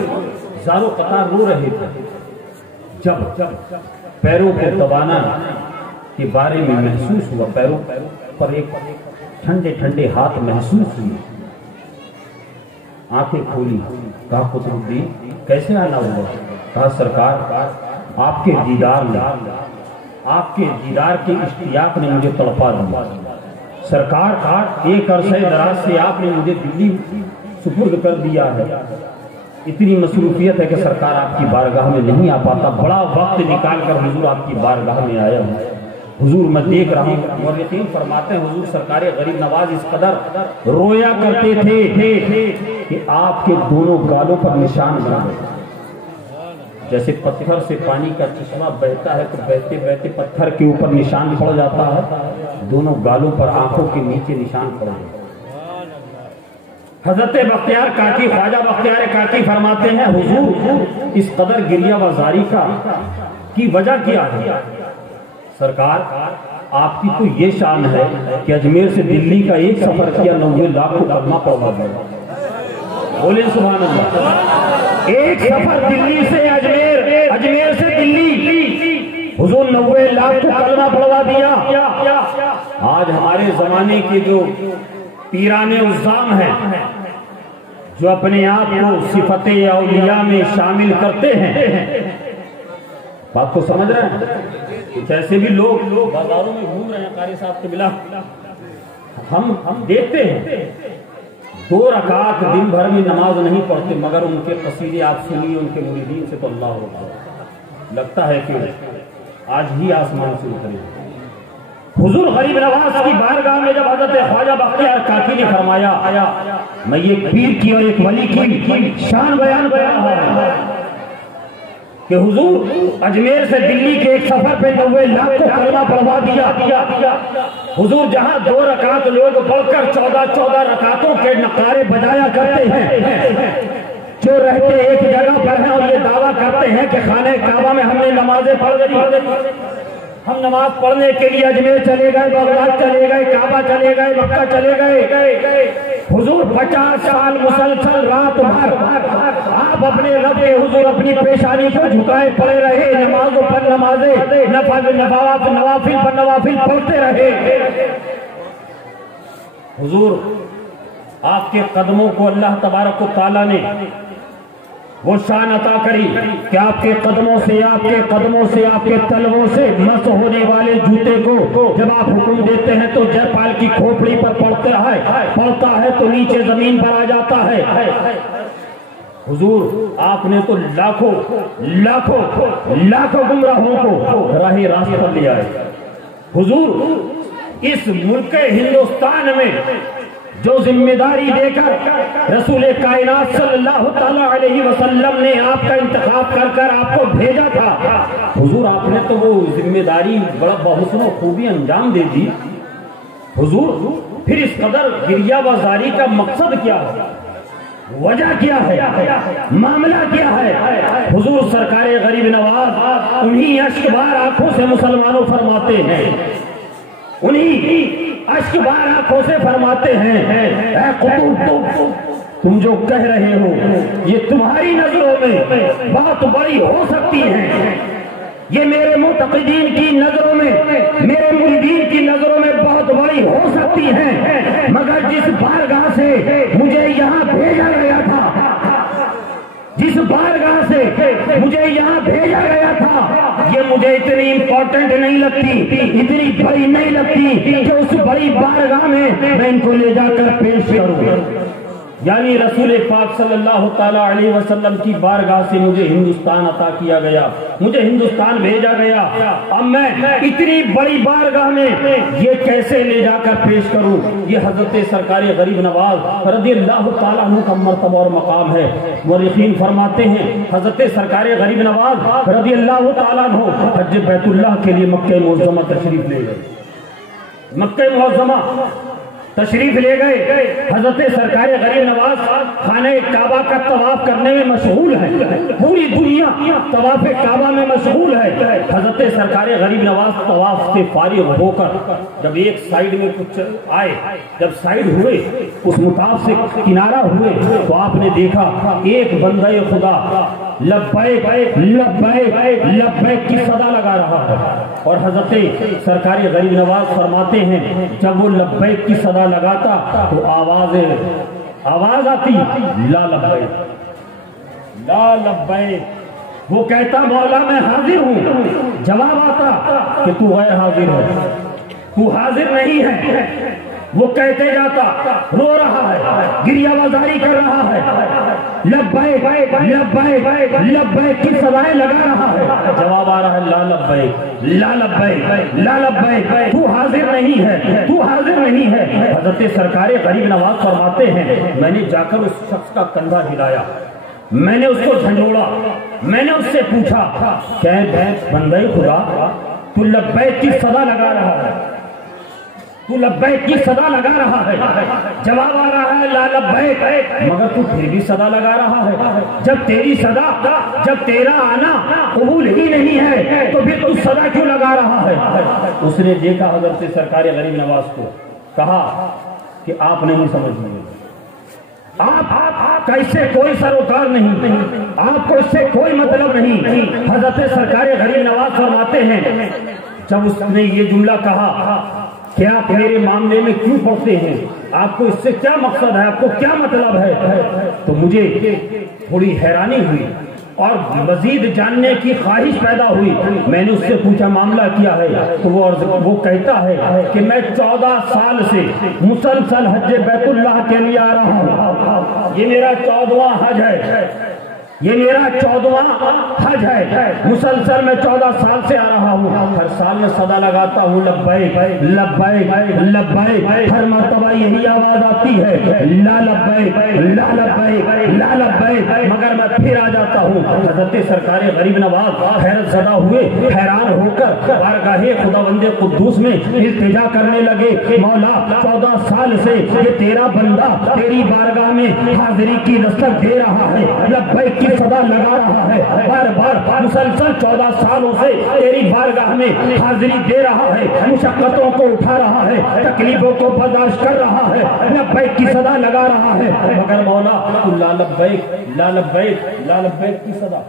زارو قطار رو رہے تھے۔ جب پیروں کو دبانا کے بارے میں محسوس ہوا، پیروں پر ایک ٹھنڈے ٹھنڈے ہاتھ محسوس ہوئے، آنکھیں کھولی، کہا قطبالدین کیسے آنا ہوا؟ کہا سرکار آپ کے دیدار کے اشتیاق نے مجھے تڑپا دیا، سرکار ایک عرصہ دراز سے آپ نے مجھے دلی سپرد کر دیا ہے، اتنی مصروفیت ہے کہ سرکار آپ کی بارگاہ میں نہیں آ پاتا، بڑا وقت نکال کر حضور آپ کی بارگاہ میں آیا ہوں، حضور میں دیکھ رہا ہوں۔ مورخین فرماتے ہیں حضور سرکار غریب نواز اس قدر رویا کرتے تھے کہ آپ کے دونوں گالوں پر نشان بن گئے، جیسے پتھر سے پانی کا چشمہ بہتا ہے تو بہتے بہتے پتھر کے اوپر نشان پڑ جاتا ہے، دونوں گالوں پر آنکھوں کے نیچے نشان پڑ گئے۔ حضرت بختیار کاکی، خواجہ بختیار کاکی فرماتے ہیں حضور اس قدر گریہ بازاری کی وجہ کیا ہے؟ سرکار آپ کی تو یہ شان ہے کہ اجمیر سے دلی کا ایک سفر کیا 90 لاکھ کو کلمہ پڑھوا گیا، بولے سبحان اللہ۔ ایک سفر دلی سے اجمیر سے دلی، حضور 90 لاکھ کو کلمہ پڑھوا دیا۔ آج ہمارے زمانے کے جو پیران عظام ہیں جو اپنے آپ کو صفت اولیاء میں شامل کرتے ہیں، بات کو سمجھ رہے ہیں؟ کچھ ایسے بھی لوگ بازاروں میں گھوم رہے ہیں، قاری صاحب کے بلا ہم دیکھتے ہیں 2 رکعت دن بھر میں نماز نہیں پڑھتے، مگر ان کے قصیدے آپ سنیے ان کے مریدین سے تو اللہ اکبر، لگتا ہے کہ آج ہی آسمان سے اترے۔ حضور غریب نواز کی بارگاہ میں جب حضرت خواجہ بختیار کاکی نے فرمایا میں یہ پیر کی اور ایک ولی کی شان بیان کر رہا ہوں کہ حضور اجمیر سے دلی کے ایک سفر پہ 90 لاکھ کو کلمہ پڑھوا دیا، حضور جہاں 2 رکعت لوگ پڑھ کر 14 رکعتوں کے نقارے بجایا کرتے ہیں، جو رہتے ایک جگہ پر ہیں اور یہ دعویٰ کرتے ہیں کہ خانہ کعبہ میں ہم نے نمازیں پڑھ لی، ہم نماز پڑھنے کے لیے اجمیر چلے گئے، بغداد چلے گئے، کعبہ چلے گئے، مکہ چلے گئے، حضور 50 سال مسلسل رات بھر آپ اپنے رب کے حضور اپنی پیشانی کو جھکائے پڑے رہے، نمازوں پر نمازیں، نوافل پر نوافل پڑھتے رہے۔ حضور آپ کے قدموں کو اللہ تبارک و تعالیٰ نے وہ شان عطا کری کہ آپ کے قدموں سے آپ کے تلووں سے مس ہونے والے جوتے کو جب آپ حکم دیتے ہیں تو جرپال کی کھوپڑی پر پڑتا ہے تو نیچے زمین پر آ جاتا ہے۔ حضور آپ نے تو لاکھوں گمراہوں کو راہ راست پر لے آئے۔ حضور اس ملک ہندوستان میں جو ذمہ داری دے کر رسول کائنات صلی اللہ تعالیٰ علیہ وسلم نے آپ کا انتخاب کر آپ کو بھیجا تھا، حضور آپ نے تو وہ ذمہ داری بڑا بحسن و خوبی انجام دے دی۔ حضور پھر اس قدر گریہ بازاری کا مقصد کیا ہے، وجہ کیا ہے، معاملہ کیا ہے؟ حضور سرکار غریب نواز انہی اشکبار آنکھوں سے مسلمانوں فرماتے ہیں، انہی اشک بار آنکھوں سے فرماتے ہیں اے قطب تم جو کہہ رہے ہو یہ تمہاری نظروں میں بہت بڑی ہو سکتی ہے، یہ میرے معتقدین کی نظروں میں، میرے مریدین کی نظروں میں بہت بڑی ہو سکتی ہے، مگر جس بارگاہ سے مجھے یہاں بھیجا گیا تھا، جس بارگاہ سے مجھے یہاں بھیجا گیا تھا، یہ مجھے اتنی امپورٹنٹ نہیں لگتی، اتنی بڑی نہیں لگتی کہ اس بڑی بارگاہ میں ان کو لے جا کر پیش کروں۔ یعنی رسول پاک صلی اللہ تعالیٰ علیہ وسلم کی بارگاہ سے مجھے ہندوستان عطا کیا گیا، مجھے ہندوستان بھیجا گیا، اب میں اتنی بڑی بارگاہ میں یہ کیسے لے جا کر پیش کروں؟ یہ حضرت سرکار غریب نواز رضی اللہ تعالیٰ عنہ کا مرتبہ اور مقام ہے۔ مورخین فرماتے ہیں حضرت سرکار غریب نواز رضی اللہ تعالیٰ عنہ حج بیت اللہ کے لیے مکہ معظمہ تشریف لے گئے، مکہ معظمہ تشریف لے گئے۔ حضرت سرکار غریب نواز خانہ کعبہ کا طواف کرنے میں مشغول ہے، پوری دنیا طواف کعبہ میں مشغول ہے۔ حضرت سرکار غریب نواز طواف سے فارغ ہو کر جب ایک سائیڈ میں کچھ آئے، جب سائیڈ ہوئے اس مطاف سے کنارہ ہوئے تو آپ نے دیکھا ایک بندہ خدا لبیک لبیک لبیک کی صدا لگا رہا ہے، اور حضرت سرکار غریب نواز فرماتے ہیں جب وہ لبیک کی صدا لگاتا تو آواز آواز آتی لا لبیک لا لبیک، وہ کہتا مولا میں حاضر ہوں، جواب آتا کہ تو غیر حاضر ہے، تو حاضر نہیں ہے، وہ کہتے جاتا، رو رہا ہے، گریہ بازاری کر رہا ہے، لبیک لبیک لبیک کی سزائیں لگا رہا ہے، جواب آ رہا ہے لا لبیک لا لبیک لا لبیک، تو حاضر نہیں ہے، تو حاضر نہیں ہے۔ حضرت سرکار غریب نواز فرماتے ہیں میں نے جا کر اس شخص کا کندھا ہلایا، میں نے اس کو جھنڈوڑا، میں نے اس سے پوچھا کہ بندے خدا تو لبیک کی صدا لگا رہا ہے، تو لبیک کی صدا لگا رہا ہے، جواب آ رہا ہے لا لبیک، مگر تو پھر بھی صدا لگا رہا ہے، جب تیری صدا، جب تیرا آنا قبول ہی نہیں ہے تو پھر تو صدا کیوں لگا رہا ہے؟ اس نے دیکھا حضرت سرکار غریب نواز کو، کہا کہ آپ نہیں سمجھ رہے، آپ کا اس سے کوئی سروکار نہیں، آپ کو اس سے کوئی مطلب نہیں۔ حضرت سرکار غریب نواز فرماتے ہیں جب اس نے یہ جملہ کہا کہ آپ میرے معاملے میں کیوں پڑھتے ہیں، آپ کو اس سے کیا مقصد ہے، آپ کو کیا مطلب ہے، تو مجھے تھوڑی حیرانی ہوئی اور مزید جاننے کی خواہش پیدا ہوئی۔ میں نے اس سے پوچھا معاملہ کیا ہے، تو وہ کہتا ہے کہ میں 14 سال سے مسلسل حج بیت اللہ کے لیے آ رہا ہوں، یہ میرا 14واں حج ہے، یہ میرا 14واں حج ہے، مسلسل میں 14 سال سے آ رہا ہوں، ہر سال میں صدا لگاتا ہوں لبیک لبیک لبیک، ہر مرتبہ یہی آواز آتی ہے لا لبیک لا لبیک لا لبیک، مگر میں پھر آ جاتا ہوں۔ حضرت سرکار غریب نواز حیرت زدہ ہوئے، حیران ہو کر بارگاہ خداوند قدوس میں التجا کرنے لگے، مولا 14 سال سے یہ تیرا بندہ تیری بارگاہ میں حاضری کی دستک دے رہا ہے، لبیک کی صدا لگا رہا ہے، بار بار مسلسل 14 سالوں سے تیری بارگاہ میں حاضری دے رہا ہے، مشقتوں کو اٹھا رہا ہے، تکلیفوں کو برداشت کر رہا ہے، لبیک کی صدا لگا رہا ہے، مگر مولا لا لبیک لا لبیک لا لبیک کی صدا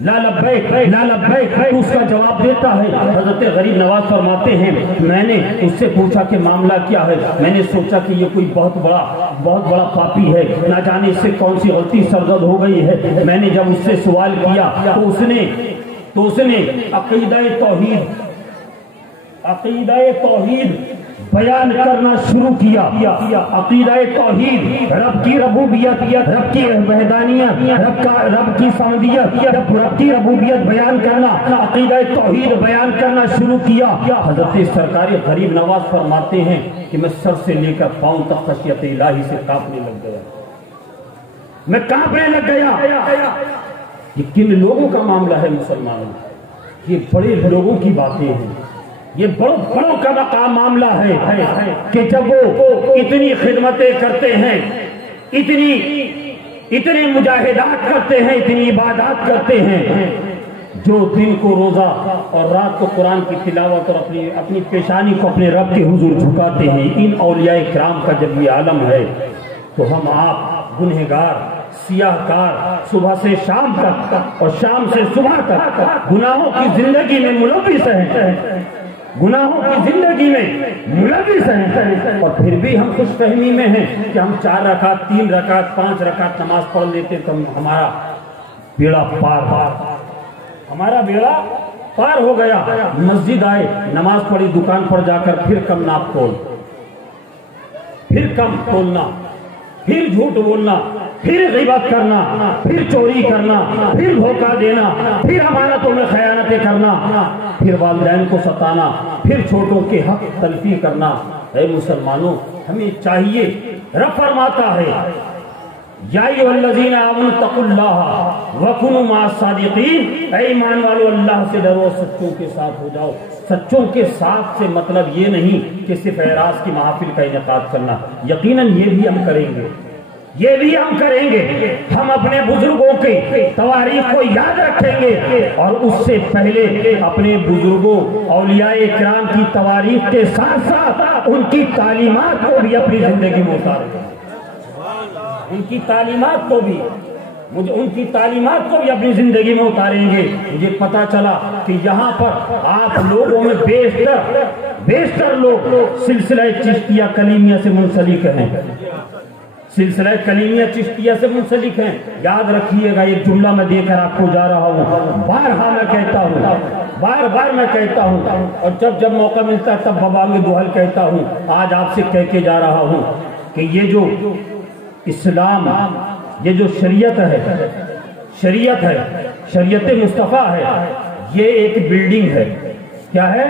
لا لبیک لا لبیک، اس کا جواب دیتا ہے۔ حضرت غریب نواز فرماتے ہیں میں نے اس سے پوچھا کہ معاملہ کیا ہے، میں نے سوچا کہ یہ کوئی بہت بڑا پاپی ہے، نہ جانے اس سے کون سی غلطی سرزد ہو گئی ہے۔ میں نے جب اس سے سوال کیا تو اس نے عقیدہ توحید بیان کرنا شروع کیا، عقیدہ توحید، رب کی ربوبیت، رب کی وحدانیت، رب کی سمدیت، رب کی ربوبیت بیان کرنا، عقیدہ توحید بیان کرنا شروع کیا۔ حضرت سرکار غریب نواز فرماتے ہیں کہ میں سر سے لے کر پاؤں تک خشیت الہی سے کانپنے لگ گیا، میں کانپنے لگ گیا۔ یہ کن لوگوں کا معاملہ ہے مسلمانوں، یہ بڑے لوگوں کی باتیں ہیں، یہ بڑوں کا مقام معاملہ ہے کہ جب وہ اتنی خدمتیں کرتے ہیں، اتنی مجاہدات کرتے ہیں، اتنی عبادات کرتے ہیں، جو دن کو روزہ اور رات کو قرآن کی تلاوت اور اپنی پیشانی کو اپنے رب کے حضور جھکاتے ہیں، ان اولیاء کرام کا جب یہ عالم ہے تو ہم آپ گنہگار سیاہ کار صبح سے شام تک اور شام سے صبح تک گناہوں کی زندگی میں ملوث ہیں، گناہوں کی زندگی میں ملوث ہیں، اور پھر بھی ہم خوش فہمی میں ہیں کہ ہم 4 رکعت 3 رکعت 5 رکعت نماز پڑھ لیتے تو ہمارا بیڑا پار ہو گیا۔ مسجد آئے، نماز پڑھی، دکان پر جا کر پھر کم ناپ کھول، پھر کم کھولنا، پھر جھوٹ بولنا، پھر غیبت کرنا، پھر چوری کرنا، پھر دھوکہ دینا، پھر امانتوں میں خیانتیں کرنا، پھر والدین کو ستانا، پھر چھوٹوں کے حق تلفی کرنا۔ اے مسلمانوں، ہمیں چاہیے، رب فرماتا ہے یا ایھا الذین آمنوا اتقوا اللہ وکونوا مع الصادقین، اے ایمان والو اللہ سے ڈرو، سچوں کے ساتھ ہو جاؤ۔ سچوں کے ساتھ سے مطلب یہ نہیں کہ صرف اعراض کی محافل کا انعقاد کرنا، یقیناً یہ بھی ہم کریں گے، یہ بھی ہم کریں گے، ہم اپنے بزرگوں کے تواریخ کو یاد رکھیں گے، اور اس سے پہلے اپنے بزرگوں اولیاء کرام کی تواریخ کے ساتھ ساتھ ان کی تعلیمات کو بھی اپنی زندگی میں اتاریں گے، ان کی تعلیمات کو بھی اپنی زندگی میں اتاریں گے۔ مجھے پتا چلا کہ یہاں پر آپ لوگوں میں بیشتر لوگ سلسلہ چشتیہ کلیمیہ سے منسلک ہیں، سلسلہ کلیمیہ چشتیہ سے منسلک ہیں. یاد رکھیے گا ایک جملہ میں دے کر آپ کو جا رہا ہوں، بارہا میں کہتا ہوں، بار بار میں کہتا ہوں، اور جب جب موقع ملتا ہے تب ببانگ دہل کہتا ہوں. آج آپ سے کہہ کے جا رہا ہوں کہ یہ جو اسلام، یہ جو شریعت ہے، شریعت مصطفیٰ ہے، یہ ایک بلڈنگ ہے. کیا ہے؟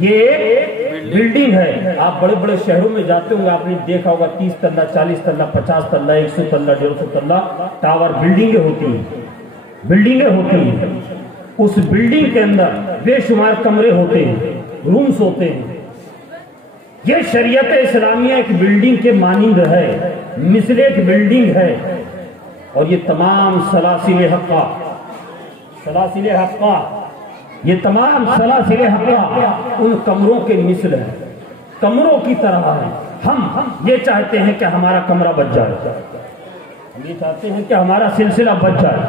یہ ایک بلڈنگ ہے. آپ بڑے بڑے شہروں میں جاتے ہوں گے، آپ نے دیکھا ہوگا 30 تلہ 40 تلہ 50 تلہ 100 تلہ 150 تلہ ٹاور بلڈنگیں ہوتی ہیں. اس بلڈنگ کے اندر بے شمار کمرے ہوتے ہیں، رومز ہوتے ہیں. یہ شریعت اسلامیہ ایک بلڈنگ کے مانند ہے، مثل ایک بلڈنگ ہے. اور یہ تمام سلاسل حقہ، یہ تمام سلاسل حقہ ان کمروں کے مثل ہے، کمروں کی طرح ہے. ہم یہ چاہتے ہیں کہ ہمارا کمرہ بچ جائے، ہم یہ چاہتے ہیں کہ ہمارا سلسلہ بچ جائے.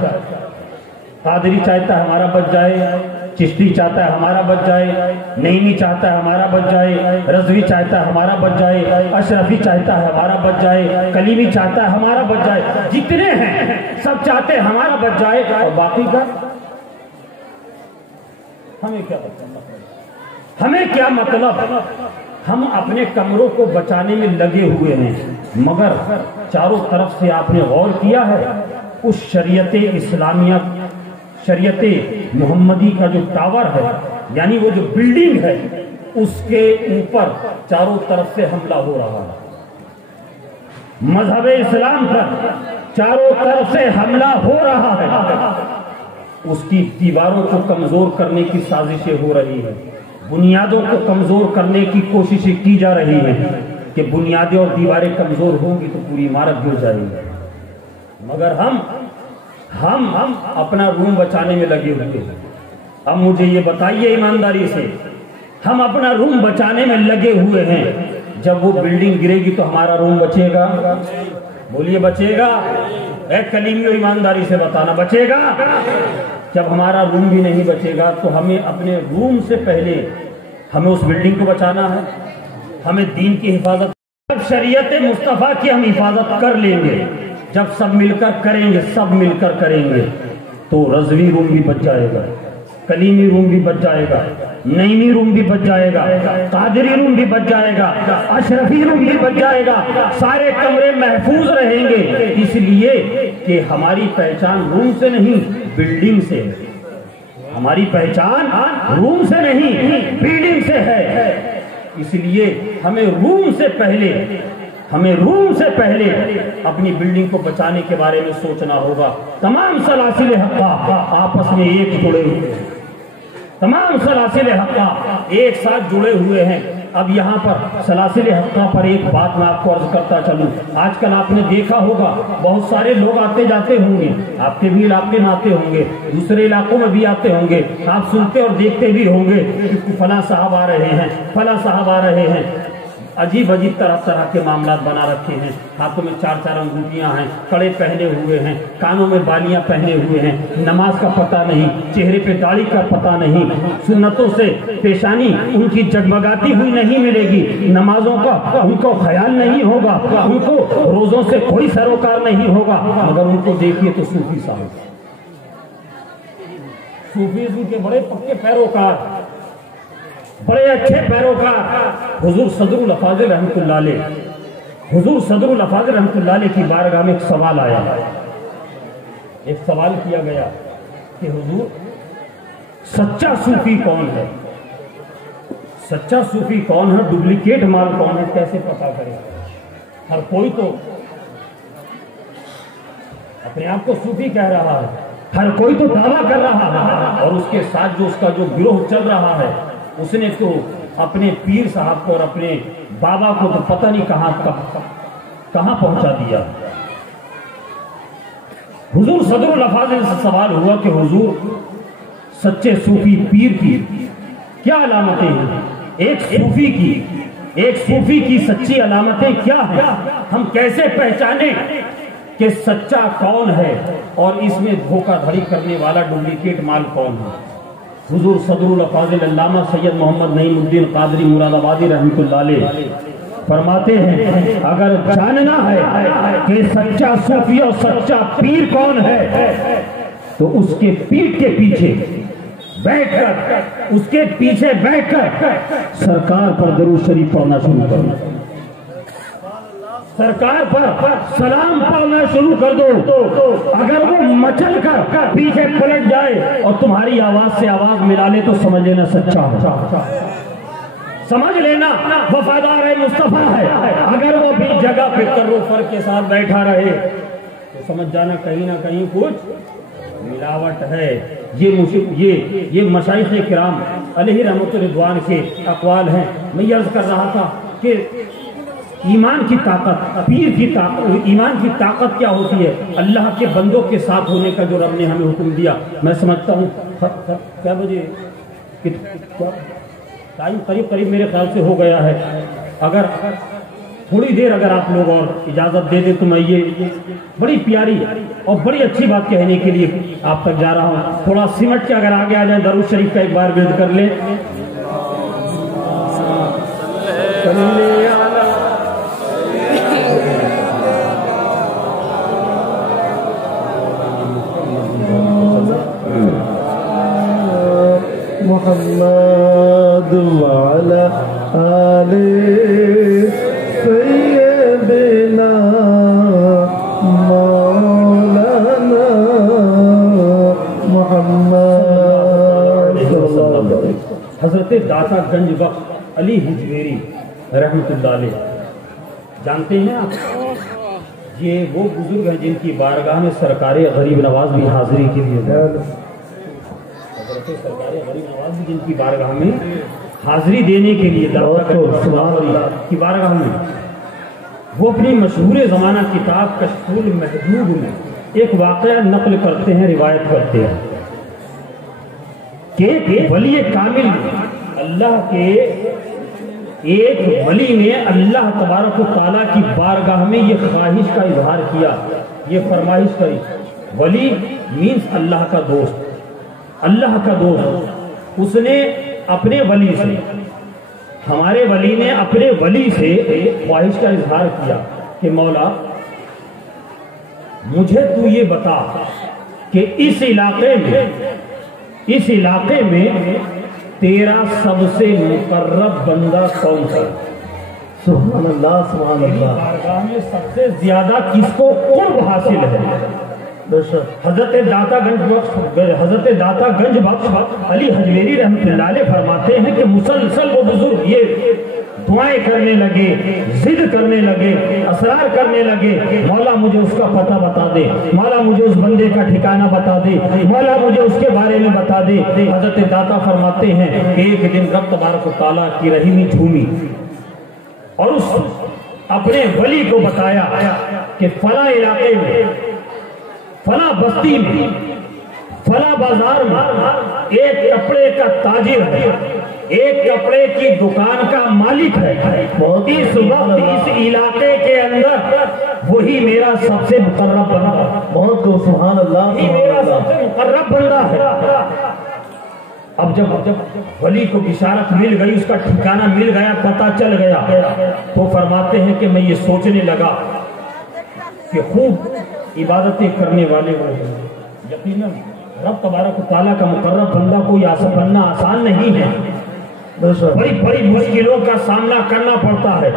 قادری چاہتا ہے ہمارا بچ جائے، چشتی چاہتا ہے ہمارا بچ جائے، نعیمی چاہتا ہے ہمارا بچ جائے، رضوی چاہتا ہے ہمارا بچ جائے، اشرفی چاہتا ہے ہمارا بچ جائے، کلیمی چاہتا ہے ہمارا بچ جائے. جتنے ہیں سب چاہتے ہیں ہمارا بچ جائے. اور باقی کا ہمیں کیا مطلب؟ ہم اپنے کمروں کو بچانے میں لگے ہوئے ہیں، مگر چاروں طرف سے آپ نے غور کیا ہے اس شریعت اسلامیہ، شریعت محمدی کا جو ٹاور ہے، یعنی وہ جو بلڈنگ ہے، اس کے اوپر چاروں طرف سے حملہ ہو رہا ہے. مذہب اسلام پر چاروں طرف سے حملہ ہو رہا ہے. اس کی دیواروں کو کمزور کرنے کی سازشیں ہو رہی ہیں، بنیادوں کو کمزور کرنے کی کوششیں کی جا رہی ہیں کہ بنیادیں اور دیواریں کمزور ہوں گی تو پوری عمارت گر جائے گی. مگر ہم اپنا روم بچانے میں لگے ہوئے ہیں. اب مجھے یہ بتائیے ایمانداری سے، ہم اپنا روم بچانے میں لگے ہوئے ہیں. جب وہ بلڈنگ گرے گی تو ہمارا روم بچے گا؟ بولیے بچے گا؟ ایک کلیمیوں ایمانداری سے بتانا، بچے گا؟ جب ہمارا روم بھی نہیں بچے گا تو ہمیں اپنے روم سے پہلے ہمیں اس بلڈنگ کو بچانا ہے. ہمیں دین کی حفاظت، جب شریعت مصطفیٰ کی ہم حفاظت کر لیں گے، جب سب مل کر کریں گے، سب مل کر کریں گے، تو رضوی روم بھی بچ جائے گا، کلیمی روم بھی بچ جائے گا، نعیمی روم بھی بچ جائے گا، قادری روم بھی بچ جائے گا، اشرفی روم بھی بچ جائے گا. سارے کمرے محفوظ رہیں گے، اس لیے کہ ہماری پہچان روم سے نہیں بلڈنگ سے ہے. ہماری پہچان روم سے نہیں بلڈنگ سے ہے. اس لیے ہمیں روم سے پہلے اپنی بلڈنگ کو بچانے کے بارے میں سوچنا ہوگا. تمام سلاسل حقہ آپس میں ایک جڑے ہوئے ہیں، تمام سلاسل حقہ ایک ساتھ جڑے ہوئے ہیں. اب یہاں پر سلاسل حقہ پر ایک بات میں آپ کو عرض کرتا چلوں. آج کل آپ نے دیکھا ہوگا بہت سارے لوگ آتے جاتے ہوں گے، آپ کے بھی علاقے میں آتے ہوں گے، دوسرے علاقوں میں بھی آتے ہوں گے. آپ سنتے اور دیکھتے بھی ہوں گے کہ فلاں صاحب آ رہے ہیں، فلاں صاحب آ رہے ہیں. عجیب طرح کے معاملات بنا رکھے ہیں. ہاتھوں میں 4 انگوٹھیاں ہیں، کڑے پہنے ہوئے ہیں، کانوں میں بالیاں پہنے ہوئے ہیں. نماز کا پتہ نہیں، چہرے پہ داڑھی کا پتہ نہیں، سنتوں سے پیشانی ان کی جگمگاتی ہوئی نہیں ملے گی، نمازوں کا ان کو خیال نہیں ہوگا، ان کو روزوں سے کوئی سروکار نہیں ہوگا. مگر ان کو دیکھیے تو صوفی صاحب، صوفیزم کے بڑے پکے پیروکار، بڑے اچھے پیروکار. حضور صدر الافاضل رحمۃ اللہ علیہ، حضور صدر الافاضل رحمۃ اللہ علیہ کی بارگاہ میں ایک سوال آیا، ایک سوال کیا گیا کہ حضور سچا صوفی کون ہے؟ سچا صوفی کون ہے؟ ڈپلیکیٹ مال کون ہے؟ کیسے پتا کرے؟ ہر کوئی تو اپنے آپ کو صوفی کہہ رہا ہے، ہر کوئی تو دعویٰ کر رہا ہے، اور اس کے ساتھ جو اس کا جو گروہ چل رہا ہے اس نے تو اپنے پیر صاحب کو اور اپنے بابا کو تو پتہ نہیں کہاں پہنچا دیا. حضور صدر الافاضل سے سوال ہوا کہ حضور سچے صوفی پیر کی کیا علامتیں ہیں؟ ایک صوفی کی سچی علامتیں کیا ہیں؟ ہم کیسے پہچانیں کہ سچا کون ہے اور اس میں دھوکہ دھڑی کرنے والا ڈپلیکیٹ مال کون ہے؟ حضور صدر الافاضل علامہ سید محمد نعیم الدین قادری مراد آبادی رحمۃ اللہ علیہ فرماتے ہیں اگر جاننا ہے کہ سچا صوفی اور سچا پیر کون ہے تو اس کے پیٹھ کے پیچھے بیٹھ کر اس کے پیچھے بیٹھ کر سرکار پر درود شریف پڑھنا شروع کرنا، سرکار پر سلام پڑھنا شروع کر دو۔ اگر وہ مچل کر پیچھے پلٹ جائے اور تمہاری آواز سے آواز ملا لے تو سمجھ لینا سچا ہے، سمجھ لینا وفادار ہے، مصطفیٰ ہے۔ اگر وہ بھی جگہ پہ کرو فرق کے ساتھ بیٹھا رہے تو سمجھ جانا کہیں نہ کہیں کچھ ملاوٹ ہے۔ یہ مشائخ کرام علیہ رحمت رضوان کے اقوال ہیں۔ میں یہ عرض کر رہا تھا کہ ایمان کی طاقت، پیر کی طاقت، ایمان کی طاقت کیا ہوتی ہے؟ اللہ کے بندوں کے ساتھ ہونے کا جو رب نے ہمیں حکم دیا۔ میں سمجھتا ہوں کیا بجے ٹائم قریب میرے خیال سے ہو گیا ہے۔ اگر تھوڑی دیر اگر آپ لوگ اور اجازت دے دیں تو میں یہ بڑی پیاری اور بڑی اچھی بات کہنے کے لیے آپ تک جا رہا ہوں۔ تھوڑا سمٹ کے اگر آگے آ جائیں، درود شریف کا ایک بار ورد کر لیں۔ محمد وعلى آل سيدنا مولانا محمد صلی اللہ علیہ وسلم۔ حضرت داتا گنج بخش علی حجویری رحمت اللہ علیہ، جانتے ہیں آپ یہ وہ بزرگ ہیں جن کی بارگاہ میں سرکار غریب نواز بھی حاضری کے لیے سرکار غریب نواز بھی جن کی بارگاہ میں حاضری دینے کے لیے کی بارگاہ میں وہ اپنی مشہور زمانہ کتاب کشف المحجوب میں ایک واقعہ نقل کرتے ہیں، روایت کرتے ہیں کہ ولی کامل اللہ کے ایک ولی نے اللہ تبارک و تعالیٰ کی بارگاہ میں یہ خواہش کا اظہار کیا، یہ فرمائش کری۔ ولی مینس اللہ کا دوست، اللہ کا دوست۔ اس نے اپنے ولی سے، ہمارے ولی نے اپنے ولی سے خواہش کا اظہار کیا کہ مولا مجھے تو یہ بتا کہ اس علاقے میں تیرا سب سے مقرب بندہ کون سا؟ سبحان اللہ سبحان اللہ۔ بارگاہ میں سب سے زیادہ کس کو قرب حاصل ہے؟ حضرت داتا گنج بخش علی حجویری رحمۃ اللہ علیہ فرماتے ہیں کہ مسلسل وہ بزرگ یہ دعائیں کرنے لگے، ضد کرنے لگے، اصرار کرنے لگے، مولا مجھے اس کا پتہ بتا دے، مولا مجھے اس بندے کا ٹھکانہ بتا دے، مولا مجھے اس کے بارے میں بتا دے۔ حضرت داتا فرماتے ہیں کہ ایک دن رب تبارک و تعالیٰ کی رحیمی جھومی اور اس اپنے ولی کو بتایا کہ فلاں علاقے میں، فلاں بستی میں، فلاں بازار میں ایک کپڑے کا تاجر ہے، ایک کپڑے کی دکان کا مالک ہے، اس وقت اس علاقے کے اندر وہی میرا سب سے مقرب بندہ، بہت کو سبحان اللہ، میرا سب سے مقرب بندہ ہے۔ اب جب ولی کو بشارت مل گئی، اس کا ٹھکانہ مل گیا، پتہ چل گیا، تو فرماتے ہیں کہ میں یہ سوچنے لگا کہ خوب عبادتیں کرنے والے وہ ہیں، یقیناً رب تبارک و تعالیٰ کا مقرب بندہ کوئی بننا آسان نہیں ہے، بڑی بڑی مشکلوں کا سامنا کرنا پڑتا ہے،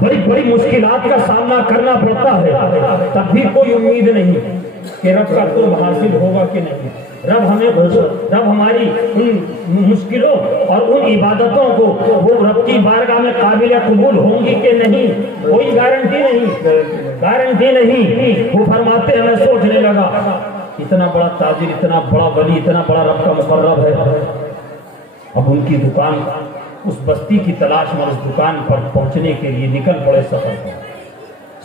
بڑی بڑی مشکلات کا سامنا کرنا پڑتا ہے، تب بھی کوئی امید نہیں کہ رب کا قرب حاصل ہوگا کہ نہیں، رب ہماری ان مشکلوں اور ان عبادتوں کو وہ رب کی بارگاہ میں قابل قبول ہوں گی کہ نہیں، کوئی گارنٹی نہیں۔ وہ فرماتے ہیں میں سوچنے لگا اتنا بڑا تاجر، اتنا بڑا ولی، اتنا بڑا رب کا مقرب ہے، اب ان کی دکان، اس بستی کی تلاش میں اس دکان پر پہنچنے کے لیے نکل پڑے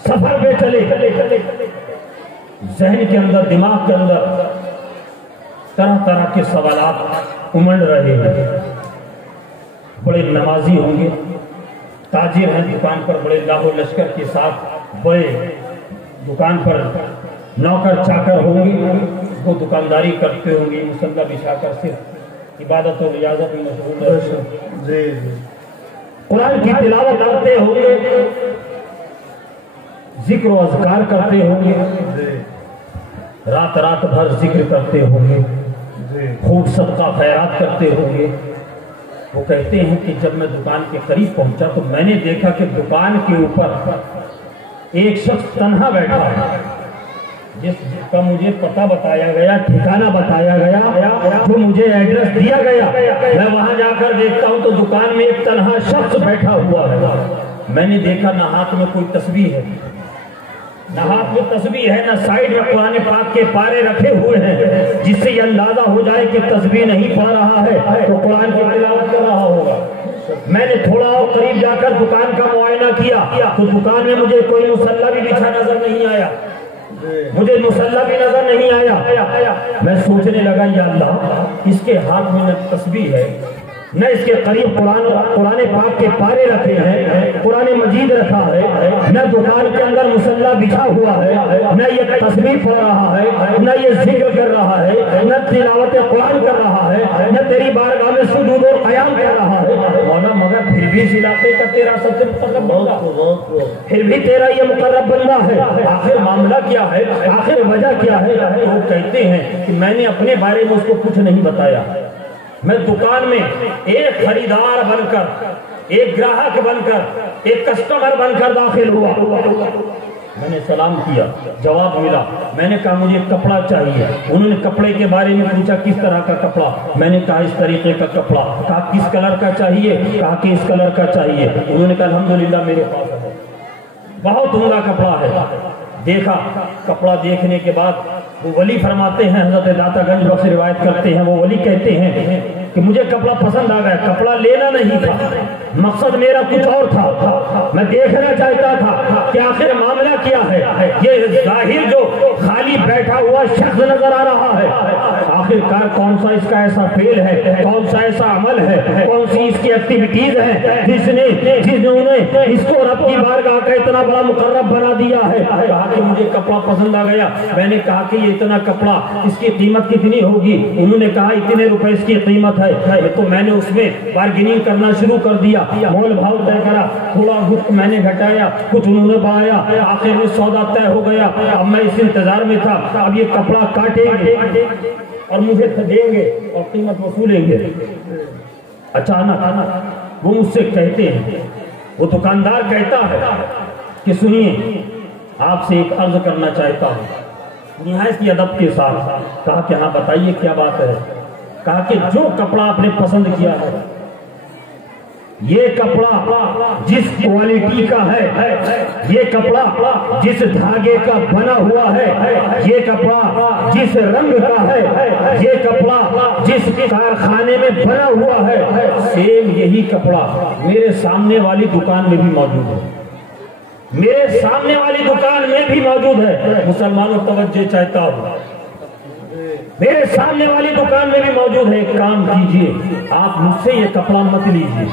سفر پہ چلے، ذہن کے اندر، دماغ کے اندر طرح طرح کے سوالات امنڈ رہے ہیں۔ بڑے نمازی ہوں گے، تاجر ہیں، دکان پر بڑے لاہو لشکر کے ساتھ، بڑے دکان پر نوکر چاکر ہوں گے، وہ دکانداری کرتے ہوں گے، مصلی بچھا کر صرف عبادت و ریاضت میں مشغول رہتے ہیں۔ قرآن کی تلاوت کرتے ہوں گے، ذکر و اذکار کرتے ہوں گے، رات رات بھر ذکر کرتے ہوں گے، خوب صدقہ خیرات کرتے ہوں گے۔ وہ کہتے ہیں کہ جب میں دکان کے قریب پہنچا تو میں نے دیکھا کہ دکان کے اوپر ایک شخص تنہا بیٹھا ہے، جس کا مجھے پتہ بتایا گیا، ٹھکانہ بتایا گیا، جو مجھے ایڈریس دیا گیا، میں وہاں جا کر دیکھتا ہوں تو دکان میں ایک تنہا شخص بیٹھا ہوا ہے۔ میں نے دیکھا نہ ہاتھ میں کوئی تسبیح ہے، نہ ہاتھ میں تسبیح ہے، نہ سائیڈ میں قرآن پاک کے پارے رکھے ہوئے ہیں، جس سے یہ اندازہ ہو جائے کہ تسبیح نہیں پڑھ رہا ہے تو قرآن کی تلاوت کر رہا ہوگا۔ میں نے تھوڑا اور قریب جا کر دکان کا معائنہ کیا تو دکان میں مجھے کوئی مصلی بھی بچھا نظر نہیں آیا، مجھے مصلی بھی نظر نہیں آیا۔ میں سوچنے لگا یا اللہ، اس کے ہاتھ میں نہ تسبیح ہے، نہ اس کے قریب قرآن پاک کے پارے رکھے ہیں، قرآن مجید رکھا ہے، نہ دکان کے اندر مصلی بچھا ہوا ہے، نہ یہ تسبیح پڑھ رہا ہے، نہ یہ ذکر کر رہا ہے، نہ تلاوت قرآن کر رہا ہے، نہ تیری بارگاہ میں سجود و قیام کر رہا ہے۔ مولا مگر پھر بھی اس علاقے کا تیرا سب سے مقرب بندہ، پھر بھی تیرا یہ مقرب بندہ ہے، آخر معاملہ کیا ہے، آخر وجہ کیا ہے؟ وہ کہتے ہیں کہ میں نے اپنے بارے میں اس کو کچھ نہیں بتایا، میں دکان میں ایک خریدار بن کر، ایک گراہک بن کر، ایک کسٹمر بن کر داخل ہوا۔ میں نے سلام کیا، جواب ملا، میں نے کہا مجھے کپڑا چاہیے، انہوں نے کپڑے کے بارے میں پوچھا کس طرح کا کپڑا، میں نے کہا اس طریقے کا کپڑا، کہا کس کلر کا چاہیے، کہا کہ اس کلر کا چاہیے، انہوں نے کہا الحمدللہ میرے پاس ہے، بہت عمدہ کپڑا ہے۔ دیکھا، کپڑا دیکھنے کے بعد وہ ولی فرماتے ہیں، حضرت داتا گنج بخش روایت کرتے ہیں، وہ ولی کہتے ہیں کہ مجھے کپڑا پسند آ گیا، کپڑا لینا نہیں تھا، مقصد میرا کچھ اور تھا، میں دیکھنا چاہتا تھا کہ آخر معاملہ کیا ہے، یہ ظاہر جو خالی بیٹھا ہوا شخص نظر آ رہا ہے، آخر کار کون سا اس کا ایسا فعل ہے، کون سا ایسا عمل ہے، کون سی اس کی ایکٹیویٹیز ہیں جس نے اس کو رب کی بارگاہ کا اتنا بڑا مقرب بنا دیا ہے۔ کہا کہ مجھے کپڑا پسند آ گیا، میں نے کہا کہ یہ اتنا کپڑا اس کی قیمت کتنی ہوگی، انہوں نے کہا اتنے روپے اس کی قیمت ہے، تو میں نے اس میں بارگیننگ کرنا شروع کر دیا، مول بھاؤ طے کرا، تھوڑا کچھ میں نے گھٹایا، کچھ انہوں نے بڑھایا، آخر میں سودا طے ہو گیا۔ اب میں اس انتظار میں تھا اب یہ کپڑا کاٹیں گے اور مجھے دیں گے اور قیمت وصولیں گے۔ اچانک وہ مجھ سے کہتے ہیں، وہ دکاندار کہتا ہے کہ سنیے آپ سے ایک عرض کرنا چاہتا ہوں، نہایت ہی ادب کے ساتھ۔ کہا کہ ہاں بتائیے کیا بات ہے۔ کہا کہ جو کپڑا آپ نے پسند کیا ہے، یہ کپڑا جس کوالٹی کا ہے، یہ کپڑا جس دھاگے کا بنا ہوا ہے، یہ کپڑا جس رنگ کا ہے، یہ کپڑا جس کارخانے میں بنا ہوا ہے، سیم یہی کپڑا میرے سامنے والی دکان میں بھی موجود ہے، میرے سامنے والی دکان میں بھی موجود ہے۔ مسلمانوں توجہ چاہتا ہوں، میرے سامنے والی دکان میں بھی موجود ہے۔ ایک کام کیجئے، آپ مجھ سے یہ کپڑا مت لیجئے،